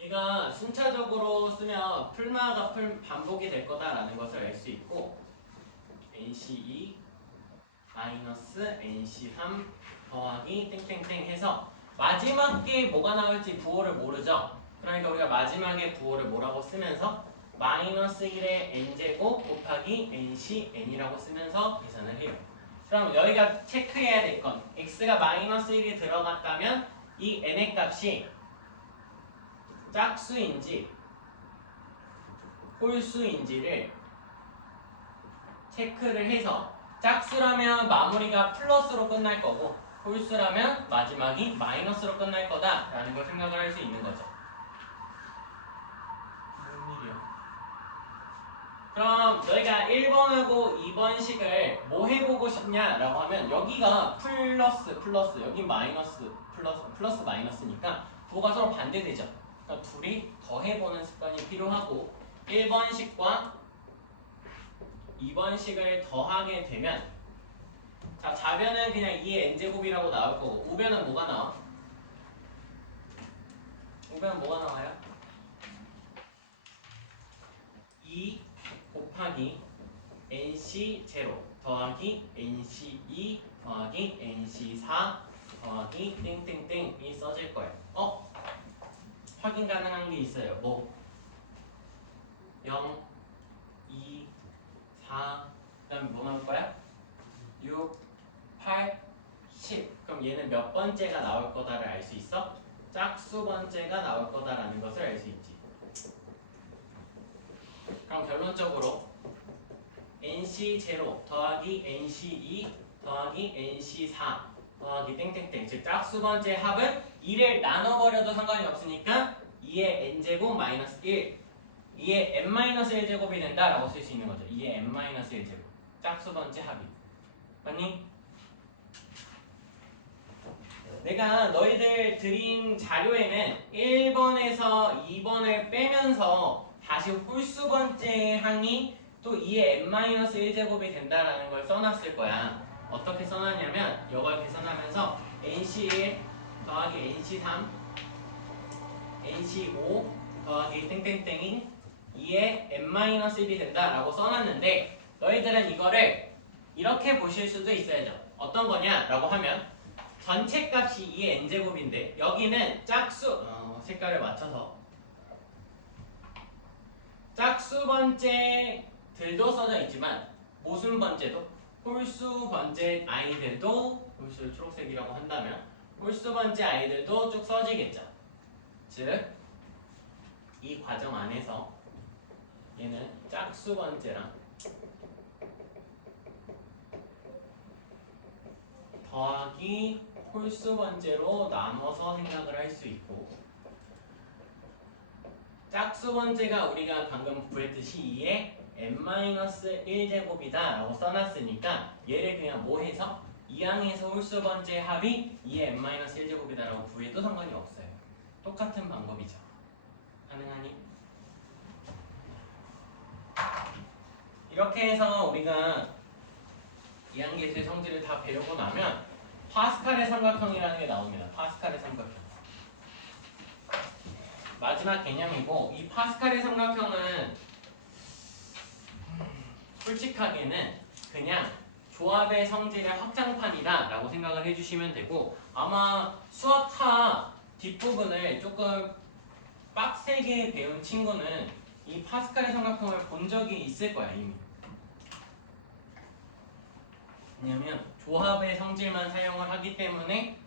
얘가 순차적으로 쓰면 풀마가 반복이 될 거다라는 것을 알 수 있고 nc2 마이너스 nc3 더하기 땡땡땡 해서 마지막 게 뭐가 나올지 부호를 모르죠. 그러니까 우리가 마지막에 부호를 뭐라고 쓰면서 마이너스 1의 n제곱 곱하기 nc n이라고 쓰면서 계산을 해요. 그럼 여기가 체크해야 될 건 x가 마이너스 1이 들어갔다면 이 n의 값이 짝수인지 홀수인지를 체크를 해서 짝수라면 마무리가 플러스로 끝날 거고 홀수라면 마지막이 마이너스로 끝날 거다라는 걸 생각을 할 수 있는 거죠. 무슨 일이야? 그럼 너희가 1번하고 2번식을 뭐 해보고 싶냐라고 하면 여기가 플러스 여기 마이너스 플러스 마이너스니까 부호가 서로 반대되죠. 그러니까 둘이 더해보는 습관이 필요하고 1번식과 2번식을 더하게 되면 자 좌변은 그냥 2의 n제곱이라고 나올 거고 우변은 뭐가 나와? 우변은 뭐가 나와요? 2 곱하기 nc0 더하기 nc2 더하기 nc4 더하기 땡땡땡이 써질 거예요. 확인 가능한 게 있어요. 뭐? 0, 2, 4, 그 다음에 뭐 나올 거야? 6, 8, 10. 그럼 얘는 몇 번째가 나올 거다를 알 수 있어? 짝수 번째가 나올 거다라는 것을 알 수 있지. 그럼 결론적으로 nc0 더하기 nc2 더하기 nc4 더하기 땡땡땡 즉 짝수 번째 합은 2를 나눠버려도 상관이 없으니까 2의 n제곱 마이너스 1 2의 n-1제곱이 된다라고 쓸 수 있는 거죠. 2의 n-1제곱 짝수 번째 합이 맞니? 내가 너희들 드린 자료에는 1번에서 2번을 빼면서 다시 홀수 번째 항이 또 2의 n-1제곱이 된다라는 걸 써놨을 거야. 어떻게 써놨냐면 이걸 계산하면서 nc1 더하기 nc3 nc5 더하기 땡땡땡이 2의 n-1이 된다라고 써놨는데 너희들은 이거를 이렇게 보실 수도 있어야죠. 어떤 거냐라고 하면 전체 값이 2의 n제곱인데 여기는 짝수 색깔을 맞춰서 짝수 번째들도 써져 있지만 모순 번째도 홀수 번째 아이들도 홀수 초록색이라고 한다면 홀수 번째 아이들도 쭉 써지겠죠. 즉 이 과정 안에서 얘는 짝수 번째랑 더하기 홀수 번째로 나눠서 생각을 할 수 있고 짝수 번째가 우리가 방금 구했듯이 2의 n-1제곱이다 라고 써놨으니까 얘를 그냥 뭐 해서 2항에서 홀수 번째 합이 2의 n-1제곱이다 라고 구해도 상관이 없어요. 똑같은 방법이죠. 가능하니? 이렇게 해서 우리가 이항계수의 성질을 다 배우고 나면 파스칼의 삼각형이라는 게 나옵니다. 파스칼의 삼각형. 마지막 개념이고 이 파스칼의 삼각형은 솔직하게는 그냥 조합의 성질의 확장판이다 라고 생각을 해주시면 되고 아마 수학하 뒷부분을 조금 빡세게 배운 친구는 이 파스칼의 삼각형을 본 적이 있을 거야 이미. 왜냐면 조합의 성질만 사용을 하기 때문에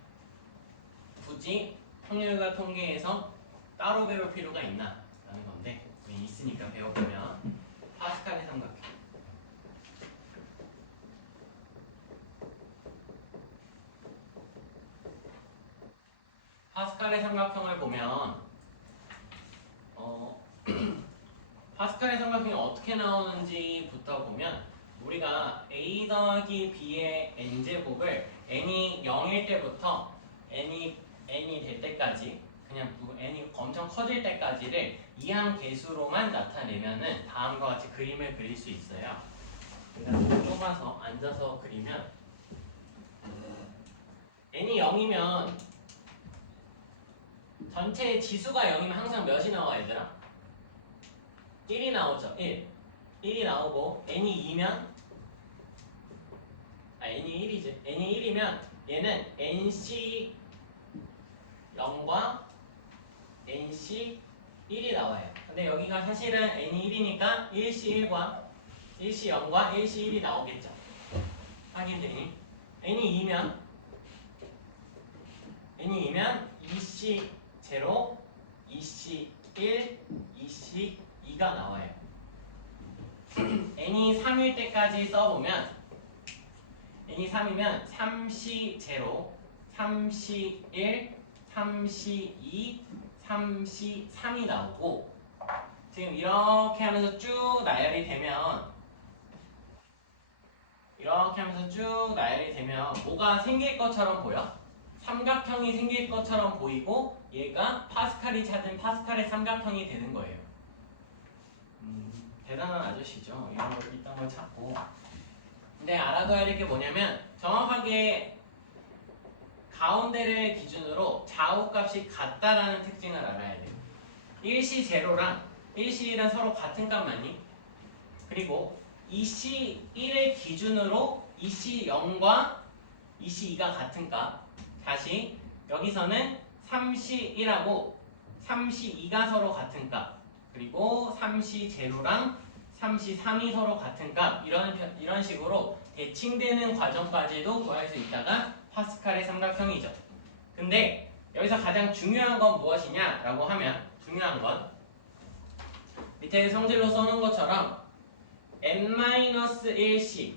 굳이 확률과 통계에서 따로 배울 필요가 있나 라는 건데 있으니까 배워보면 파스칼의 삼각형 파스칼의 삼각형을 보면 파스칼의 삼각형이 어떻게 나오는지부터 보면 우리가 a 더하기 b의 n제곱을 n이 0일 때부터 n이 될 때까지 그냥 n이 엄청 커질 때까지를 이항 계수로만 나타내면은 다음과 같이 그림을 그릴 수 있어요. 그래서 좁아서 앉아서 그리면 n이 0이면 전체 지수가 0이면 항상 몇이 나와 얘들아? 1이 나오죠. 1이 나오고 n이 2면 n이 1이지. n이 1이면 얘는 nc 0과 nc 1이 나와요. 근데 여기가 사실은 n이 1이니까 1c 1과 1c 0과 1c 1이 나오겠죠. 확인되니? n이 2면 2c 0, 2c 1, 2c 2가 나와요. n이 3일 때까지 써보면 n이 3이면 3시 0, 3시 1, 3시 2, 3시 3이 나오고 지금 이렇게 하면서 쭉 나열이 되면 뭐가 생길 것처럼 보여? 삼각형이 생길 것처럼 보이고 얘가 파스칼이 찾은 파스칼의 삼각형이 되는 거예요. 대단한 아저씨죠. 이딴 걸 찾고. 근데 알아둬야 될 게 뭐냐면 정확하게 가운데를 기준으로 좌우값이 같다라는 특징을 알아야 돼요. 일시 제로랑 일시 1은 서로 같은 값 맞니? 그리고 이시 1을 기준으로 이시 0과 이시 2가 같은 값. 다시 여기서는 3시 1하고 3시 2가 서로 같은 값. 그리고 3시 제로랑 3시 3이 서로 같은 값. 이런 식으로 대칭되는 과정까지도 구할 수 있다가 파스칼의 삼각형이죠. 근데 여기서 가장 중요한 건 무엇이냐라고 하면 중요한 건 밑에 성질로 써놓은 것처럼 n-1씩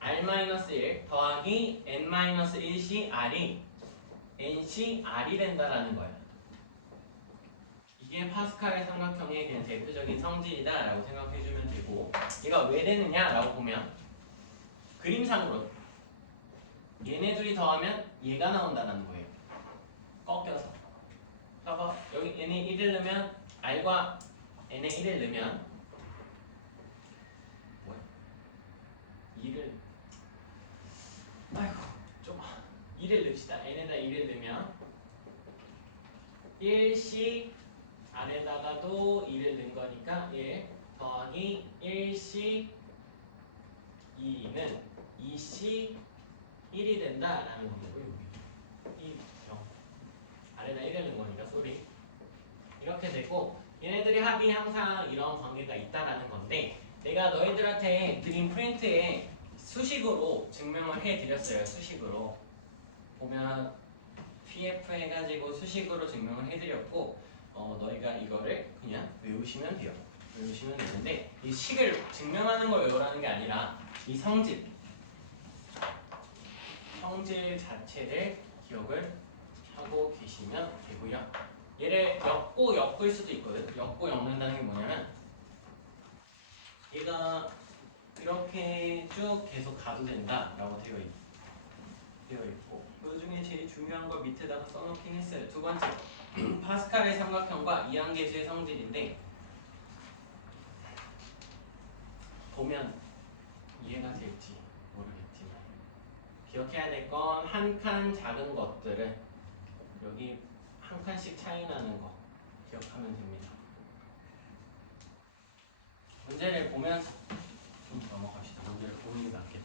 r-1 더하기 n-1씩 r이 n씩 r이 된다라는 거예요. 이게 파스칼의 삼각형의 그냥 대표적인 성질이다라고 생각해주면 되고 얘가 왜 되느냐라고 보면 그림상으로 얘네 둘이 더하면 얘가 나온다는 거예요. 꺾여서. 봐봐 여기 n에 1을 넣으면 r과 n에 1을 넣으면 뭐야? 2를 아이고 좀 2를 넣읍시다. n에다 2를 넣으면 1씩 r에다가도 2를 넣은 거니까 1 더하기 1씩 2는 2씩 1이 된다라는 겁니다. 여기 2, 0 아래다 1을 넣은 거니까 소리 이렇게 되고 얘네들이 합이 항상 이런 관계가 있다라는 건데 내가 너희들한테 드린 프린트에 수식으로 증명을 해드렸어요. 수식으로 보면 PF 해가지고 수식으로 증명을 해드렸고 너희가 이거를 그냥 외우시면 돼요. 외우시면 되는데 이 식을 증명하는 걸 외우라는 게 아니라 이 성질 자체를 기억을 하고 계시면 되고요. 얘를 엮을 수도 있거든. 엮는다는 게 뭐냐면 얘가 이렇게 쭉 계속 가도 된다라고 되어 있고 그 중에 제일 중요한 걸 밑에다가 써놓긴 했어요. 두 번째 파스칼의 삼각형과 이항계수의 성질인데 보면 이해가 될지 모르겠지만 기억해야 될 건 한 칸 작은 것들은 여기 한 칸씩 차이 나는 거 기억하면 됩니다. 문제를 보면서 좀 넘어갑시다. 문제를 보는 게 낫겠다.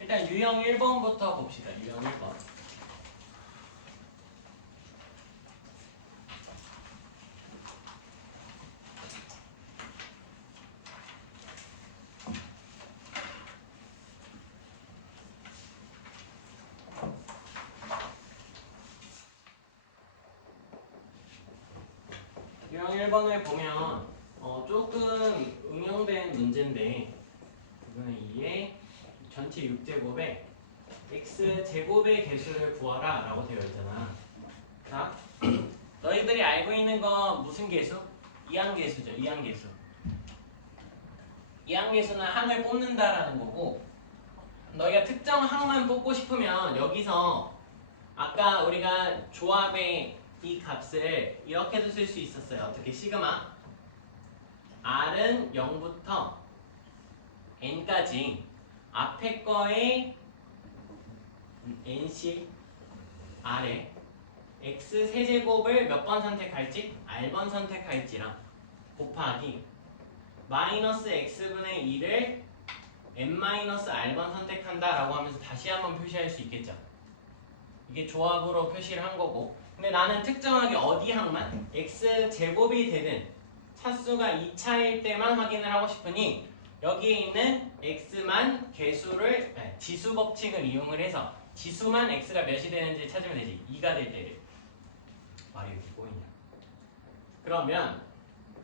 일단 유형 1번부터 봅시다. 유형 1번. 유형 1번을 보면 조금 응용된 문제인데 2분의 2의 전체 6제곱에 x제곱의 개수를 구하라 라고 되어 있잖아. 자, 너희들이 알고 있는 건 무슨 개수? 이항계수죠. 이항계수. 이항계수는 항을 뽑는다라는 거고 너희가 특정 항만 뽑고 싶으면 여기서 아까 우리가 조합의 이 값을 이렇게도 쓸 수 있었어요. 어떻게? 시그마 r은 0부터 n까지 앞에 거에 n씩 r에 x 세제곱을 몇 번 선택할지 r번 선택할지랑 곱하기 마이너스 x분의 2를 n-r번 선택한다 라고 하면서 다시 한번 표시할 수 있겠죠. 이게 조합으로 표시를 한 거고 근데 나는 특정하게 어디 항만 x제곱이 되는 차수가 2차일 때만 확인을 하고 싶으니 여기에 있는 x만 개수를 지수 법칙을 이용을 해서 지수만 x가 몇이 되는지 찾으면 되지. 2가 될 때를 말이 이렇게 꼬이냐. 그러면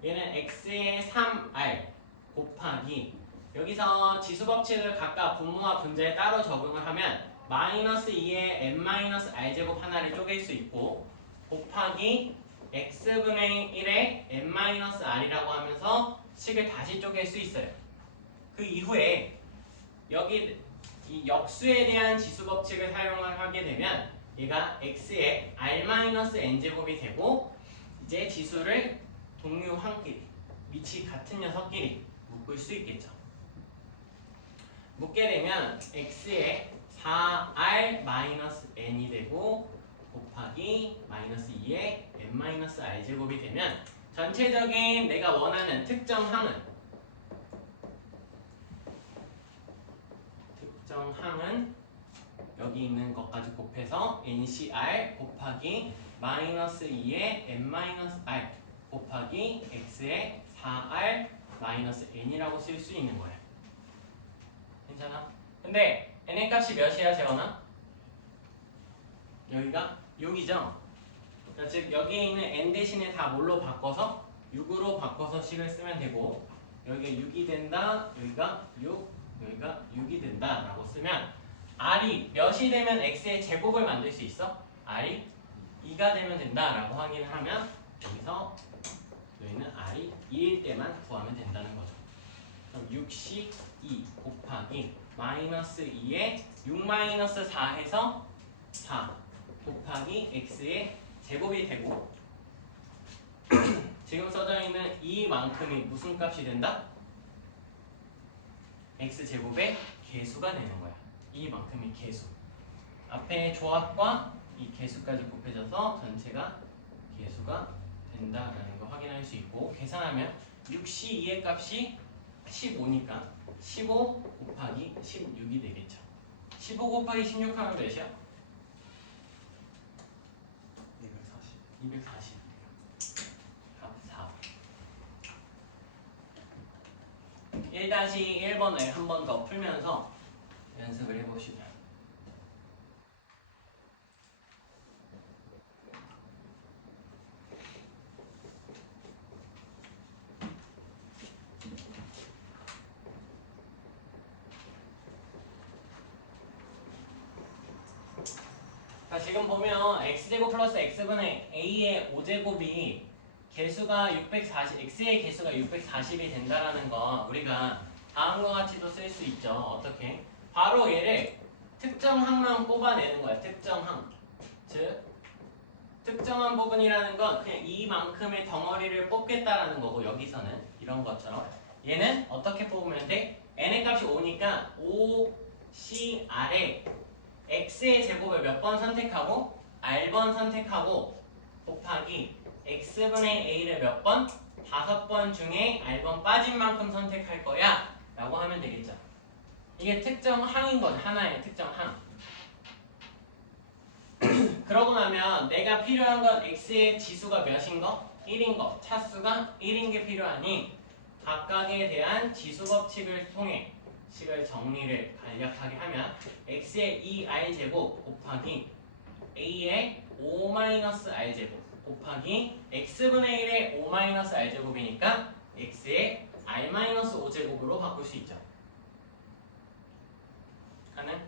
얘는 x의 3r 곱하기 여기서 지수 법칙을 각각 분모와 분자에 따로 적용을 하면 마이너스 2의 n-r제곱 하나를 쪼갤 수 있고 곱하기 x분의 1의 n-r이라고 하면서 식을 다시 쪼갤 수 있어요. 그 이후에 여기 이 역수에 대한 지수 법칙을 사용을 하게 되면 얘가 x의 r-n제곱이 되고 이제 지수를 동류항끼리 위치 같은 녀석끼리 묶을 수 있겠죠. 묶게 되면 x의 4r-n이 되고 곱하기 마이너스 2의 n-r제곱이 되면 전체적인 내가 원하는 특정항은 여기 있는 것까지 곱해서 ncr 곱하기 마이너스 2의 n-r 곱하기 x의 4r-n이라고 쓸 수 있는 거예요. 괜찮아? 근데 n의 값이 몇이야 재원아? 여기가 6이죠? 즉 여기에 있는 n 대신에 다 뭘로 바꿔서 6으로 바꿔서 식을 쓰면 되고 여기가 6이 된다, 여기가 6, 여기가 6이 된다 라고 쓰면 r이 몇이 되면 x의 제곱을 만들 수 있어? r이 2가 되면 된다 라고 확인을 하면 여기서 여기는 r이 2일 때만 구하면 된다는 거죠. 그럼 6씩 2 곱하기 마이너스 2에 6-4 해서 4 곱하기 x의 제곱이 되고 지금 써져 있는 이만큼이 무슨 값이 된다? x제곱의 개수가 되는 거야. 이만큼이 개수. 앞에 조합과 이 개수까지 곱해져서 전체가 개수가 된다라는 거 확인할 수 있고 계산하면 6C2의 값이 15니까 15 곱하기 16이 되겠죠. 15 곱하기 16 하면 몇이야? 240. 답 4. 1-1번을 한 번 더 풀면서 연습을 해보시면 자, 지금 보면 x제곱 플러스 x분의 a의 5제곱이 개수가 640, x의 개수가 640이 된다라는 거 우리가 다음과 같이도 쓸 수 있죠. 어떻게? 바로 얘를 특정항만 뽑아내는 거야. 특정항. 즉 특정한 부분이라는 건 그냥 이만큼의 덩어리를 뽑겠다라는 거고 여기서는 이런 것처럼 얘는 어떻게 뽑으면 돼? n의 값이 5니까 5CR에 x의 제곱을 몇 번 선택하고 r번 선택하고 곱하기 x분의 a를 몇 번? 5번 중에 r번 빠진 만큼 선택할 거야 라고 하면 되겠죠. 이게 특정항인 건 하나의 특정항. 그러고 나면 내가 필요한 건 x의 지수가 몇인 거? 1인 거. 차수가 1인 게 필요하니 각각에 대한 지수 법칙을 통해 식을 정리를 간략하게 하면 x의 2r제곱 곱하기 a의 5-r제곱 곱하기 x분의 1의 5-r제곱이니까 x의 r-5제곱으로 바꿀 수 있죠. 가능?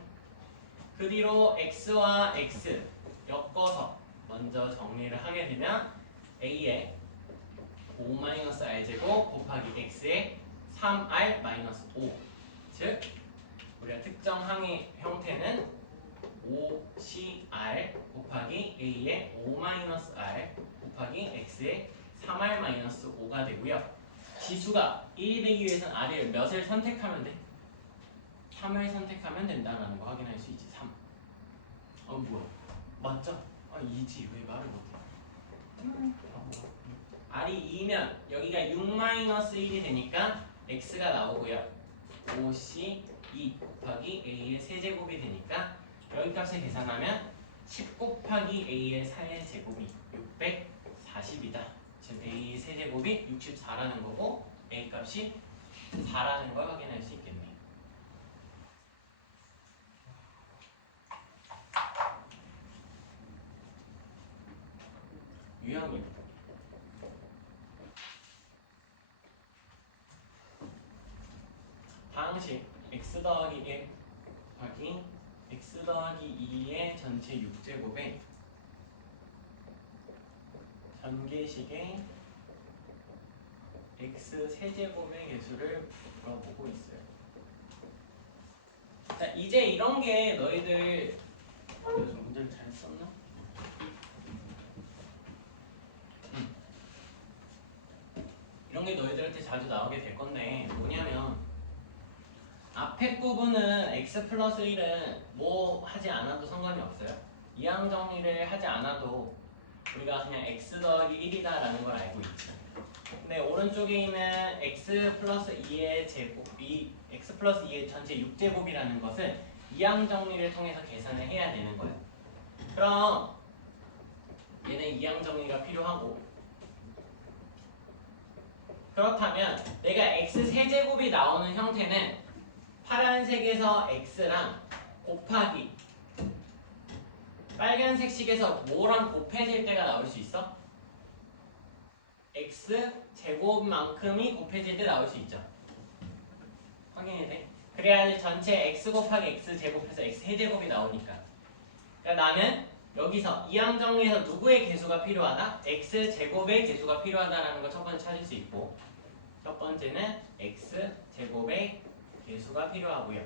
그 뒤로 x와 x 엮어서 먼저 정리를 하게 되면 a의 5-r제곱 곱하기 x의 3r-5 즉 우리가 특정항의 형태는 5CR 곱하기 A의 5-R 곱하기 X의 3R-5가 되고요. 지수가 1이 되기 위해서는 R을 몇을 선택하면 돼? 3을 선택하면 된다는 거 확인할 수 있지. 3. 뭐야? 맞죠? 2지. 왜 말을 못해? R이 2면 여기가 6-1이 되니까 X가 나오고요. 5C2 곱하기 A의 세제곱이 되니까 여기 값을 계산하면 10 곱하기 A의 4의 제곱이 640이다. 즉 A의 세제곱이 64라는 거고 A 값이 4라는 걸 확인할 수 있겠네요. 유형입니다. 방식 x 더하기 1 더하기 x 더하기 2의 전체 6제곱에 전개식의 x 세제곱의 개수를 물어보고 있어요. 자, 이제 이런 게 너희들 요즘 문제를 잘 썼나? 이런 게 너희들한테 자주 나오게 될 건데 뭐냐면 앞에 부분은 x 플러스 1은 뭐 하지 않아도 상관이 없어요. 이항 정리를 하지 않아도 우리가 그냥 x 더하기 1이다 라는 걸 알고 있지. 근데 오른쪽에 있는 x 플러스 2의 제곱이 x 플러스 2의 전체 6제곱이라는 것은 이항 정리를 통해서 계산을 해야 되는 거예요. 그럼 얘는 이항 정리가 필요하고, 그렇다면 내가 x 세제곱이 나오는 형태는 파란색에서 x랑 곱하기 빨간색 식에서 뭐랑 곱해질 때가 나올 수 있어? x 제곱만큼이 곱해질 때 나올 수 있죠. 확인이 돼? 그래야지 전체 x 곱하기 x 제곱해서 x 세제곱이 나오니까. 그러니까 나는 여기서 이항 정리에서 누구의 개수가 필요하다? x 제곱의 개수가 필요하다라는 걸 첫 번째 찾을 수 있고, 첫 번째는 x 제곱의 개수가 필요하고요.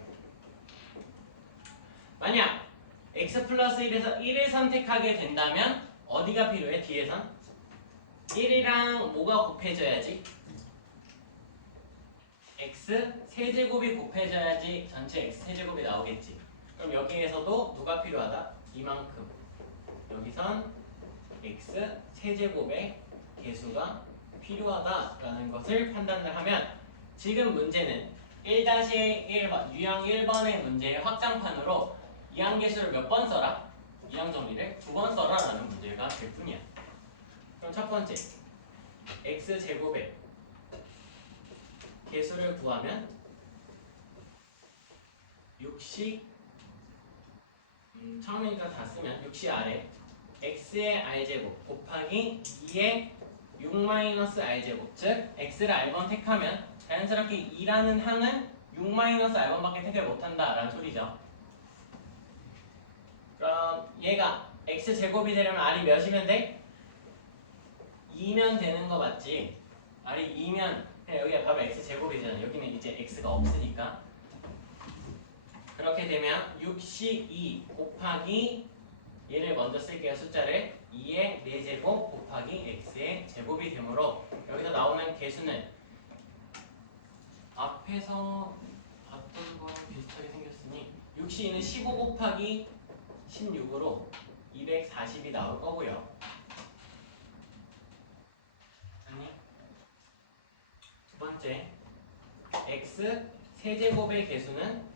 만약 x 플러스 1에서 1을 선택하게 된다면 어디가 필요해? 뒤에선 1이랑 뭐가 곱해져야지? x 세제곱이 곱해져야지 전체 x 세제곱이 나오겠지. 그럼 여기에서도 누가 필요하다? 이만큼. 여기선 x 세제곱의 개수가 필요하다라는 것을 판단을 하면, 지금 문제는 1-1번, 유형 1번의 문제의 확장판으로 이항계수를 몇 번 써라? 이항 정리를 2번 써라 라는 문제가 될 뿐이야. 그럼 첫 번째, x제곱의 개수를 구하면 6시 처음이니까 다 쓰면 6시 아래 x의 r제곱 곱하기 2의 6-r제곱, 즉 x를 r번 택하면 자연스럽게 2라는 항은 6-r번밖에 택을 못한다 라는 소리죠. 그럼 얘가 x제곱이 되려면 r이 몇이면 돼? 2면 되는 거 맞지? r이 2면 그냥 여기가 바로 x제곱이잖아. 여기는 이제 x가 없으니까. 그렇게 되면 6시2 곱하기 얘를 먼저 쓸게요. 숫자를 2의 4제곱 곱하기 x의 제곱이 되므로 여기서 나오는 개수는 앞에서 봤던 거랑 비슷하게 생겼으니 6시2는 15 곱하기 16으로 240이 나올 거고요. 아니, 두 번째 x 세제곱의 개수는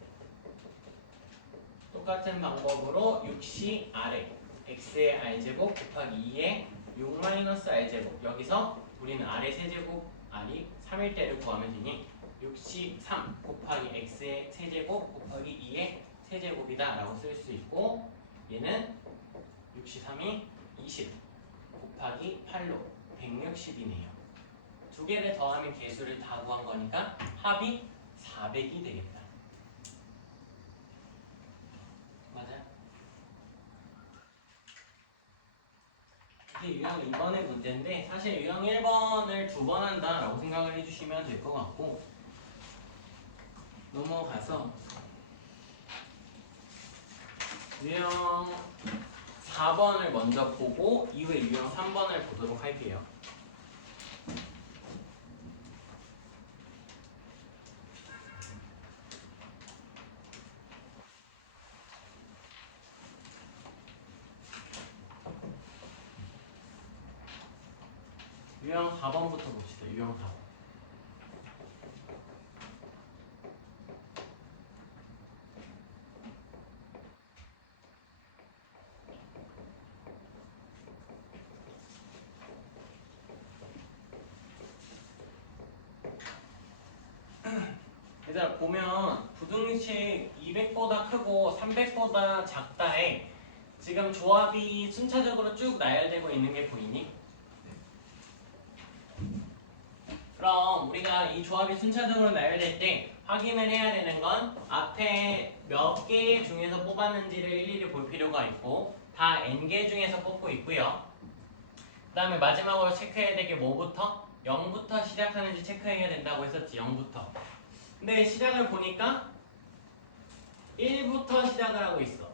똑같은 방법으로 6시 아래 x의 r제곱 곱하기 2의 6-r제곱, 여기서 우리는 r의 세제곱 r이 3일 때를 구하면 되니 6시 3 곱하기 x의 세제곱 곱하기 2의 세제곱이다 라고 쓸 수 있고, 얘는 6시 3이 20 곱하기 8로 160이네요. 두 개를 더하면 개수를 다 구한 거니까 합이 400이 되겠다. 맞아요? 이게 유형 2번의 문제인데 사실 유형 1번을 2번 한다 라고 생각을 해주시면 될 것 같고, 넘어가서 유형 4번을 먼저 보고 이후에 유형 3번을 보도록 할게요. 유형 4번부터 봅시다. 유형 4번. 얘들아 보면 부등식 200보다 크고 300보다 작다에 지금 조합이 순차적으로 쭉 나열되고 있는 게 보이니? 그럼 우리가 이 조합이 순차적으로 나열될 때 확인을 해야 되는 건 앞에 몇 개 중에서 뽑았는지를 일일이 볼 필요가 있고 다 n개 중에서 뽑고 있고요. 그 다음에 마지막으로 체크해야 될 게 뭐부터? 0부터 시작하는지 체크해야 된다고 했었지. 0부터. 근데 시작을 보니까 1부터 시작을 하고 있어.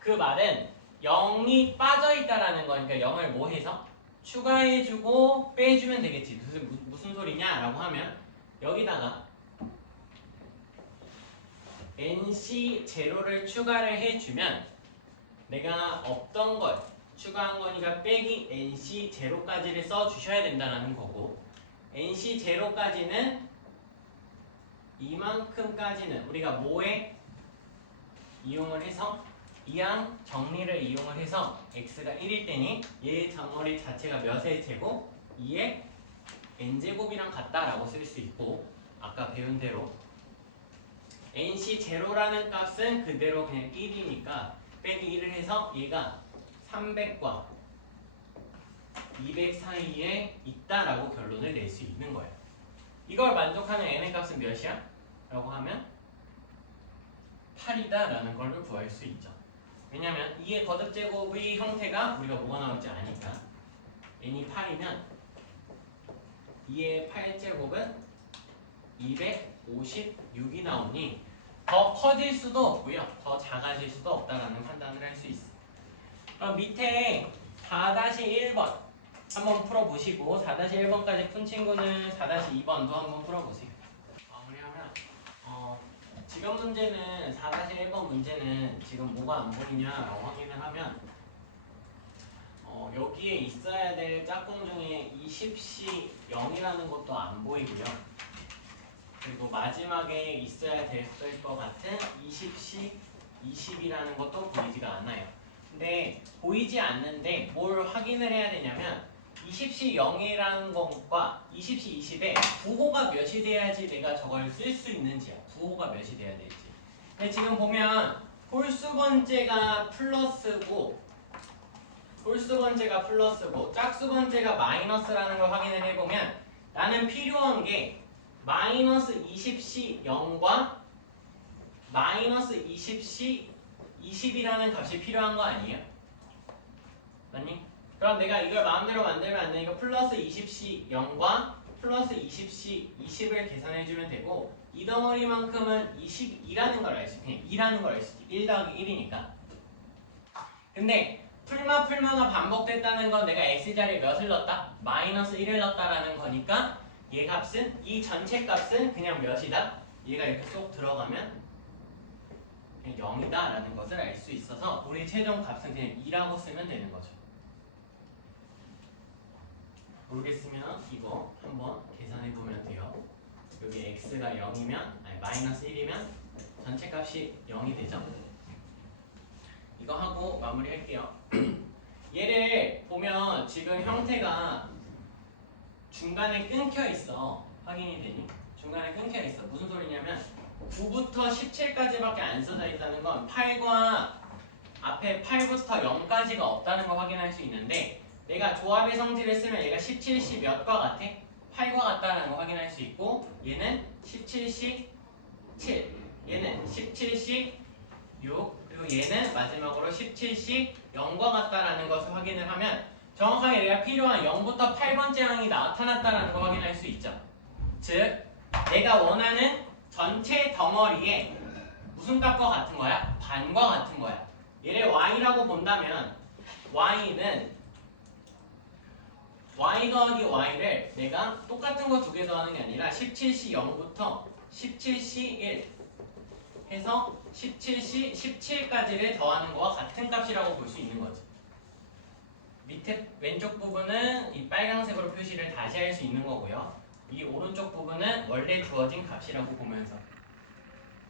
그 말은 0이 빠져있다라는 거니까 0을 뭐 해서? 추가해주고 빼주면 되겠지. 무슨 소리냐? 라고 하면 여기다가 nc 제로를 추가를 해주면 내가 없던 걸 추가한 거니까 빼기 nc 제로까지를 써주셔야 된다는 거고 nc 제로까지는 이만큼까지는 우리가 뭐에 이용을 해서 이항 정리를 이용을 해서 x가 1일 때니 얘의 덩어리 자체가 몇의 제곱? 2의 n제곱이랑 같다라고 쓸 수 있고 아까 배운 대로 nc 제로라는 값은 그대로 그냥 1이니까 빼기 1을 해서 얘가 300과 200 사이에 있다라고 결론을 낼 수 있는 거예요. 이걸 만족하는 n의 값은 몇이야? 라고 하면 8이다 라는 걸 구할 수 있죠. 왜냐면 2의 거듭제곱의 형태가 우리가 뭐가 나올지 아니까 n이 8이면 2의 8제곱은 256이 나오니 더 커질 수도 없고요. 더 작아질 수도 없다라는 판단을 할 수 있어요. 그럼 밑에 4-1번 한번 풀어보시고 4-1번까지 푼 친구는 4-2번도 한번 풀어보세요. 마무리하면 지금 문제는 4-1번 문제는 지금 뭐가 안 보이냐라고 확인을 하면 여기에 있어야 될 짝꿍 중에 20시 0이라는 것도 안 보이고요. 그리고 마지막에 있어야 됐을 것 같은 20시 20이라는 것도 보이지가 않아요. 근데 보이지 않는데 뭘 확인을 해야 되냐면 20시 0이라는 것과 20시 20에 부호가 몇이 돼야지 내가 저걸 쓸 수 있는지야. 부호가 몇이 돼야 될지. 근데 지금 보면 홀수 번째가 플러스고 짝수 번째가 마이너스라는 걸 확인을 해보면 나는 필요한 게 마이너스 20시 0과 마이너스 20시 20이라는 값이 필요한 거 아니에요? 맞니? 그럼 내가 이걸 마음대로 만들면 안 되니까 플러스 20시 0과 플러스 20시 20을 계산해주면 되고 이 덩어리만큼은 22라는 걸 알 수 있지. 2라는 걸 알 수 있지. 1 더하기 1이니까. 근데 풀마가 반복됐다는 건 내가 x자리에 몇을 넣었다? 마이너스 1을 넣었다라는 거니까 얘 값은 이 전체 값은 그냥 몇이다? 얘가 이렇게 쏙 들어가면 그냥 0이다 라는 것을 알 수 있어서 우리 최종 값은 그냥 2라고 쓰면 되는 거죠. 모르겠으면 이거 한번 계산해 보면 돼요. 여기 x가 0이면 아니 마이너스 1이면 전체 값이 0이 되죠. 이거 하고 마무리할게요. 얘를 보면 지금 형태가 중간에 끊겨 있어. 확인이 되니? 중간에 끊겨 있어. 무슨 소리냐면 9부터 17까지밖에 안 써져 있다는 건 8과 앞에 8부터 0까지가 없다는 걸 확인할 수 있는데 내가 조합의 성질을 쓰면 얘가 17시 몇과 같아? 8과 같다는 걸 확인할 수 있고 얘는 17시 7 얘는 17시 6 그리고 얘는 마지막으로 17시 0과 같다라는 것을 확인을 하면 정확하게 내가 필요한 0부터 8번째 항이 나타났다라는 걸 확인할 수 있죠. 즉 내가 원하는 전체 덩어리에 무슨 값과 같은 거야? 반과 같은 거야. 얘를 y라고 본다면 y는 y 더하기 y를 내가 똑같은 거 두 개 더하는 게 아니라 17시 0부터 17시 1 해서 17시 17까지를 더하는 거와 같은 값이라고 볼 수 있는 거지. 밑에 왼쪽 부분은 이 빨강색으로 표시를 다시 할 수 있는 거고요. 이 오른쪽 부분은 원래 주어진 값이라고 보면서.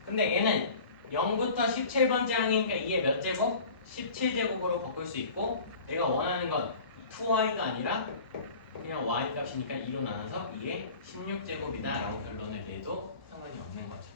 근데 얘는 0부터 17번째 항이니까 2의 몇 제곱? 17제곱으로 바꿀 수 있고 내가 원하는 건 2y가 아니라 그냥 y 값이니까 2로 나눠서 2의 16제곱이다 라고 결론을 내도 상관이 없는 거죠.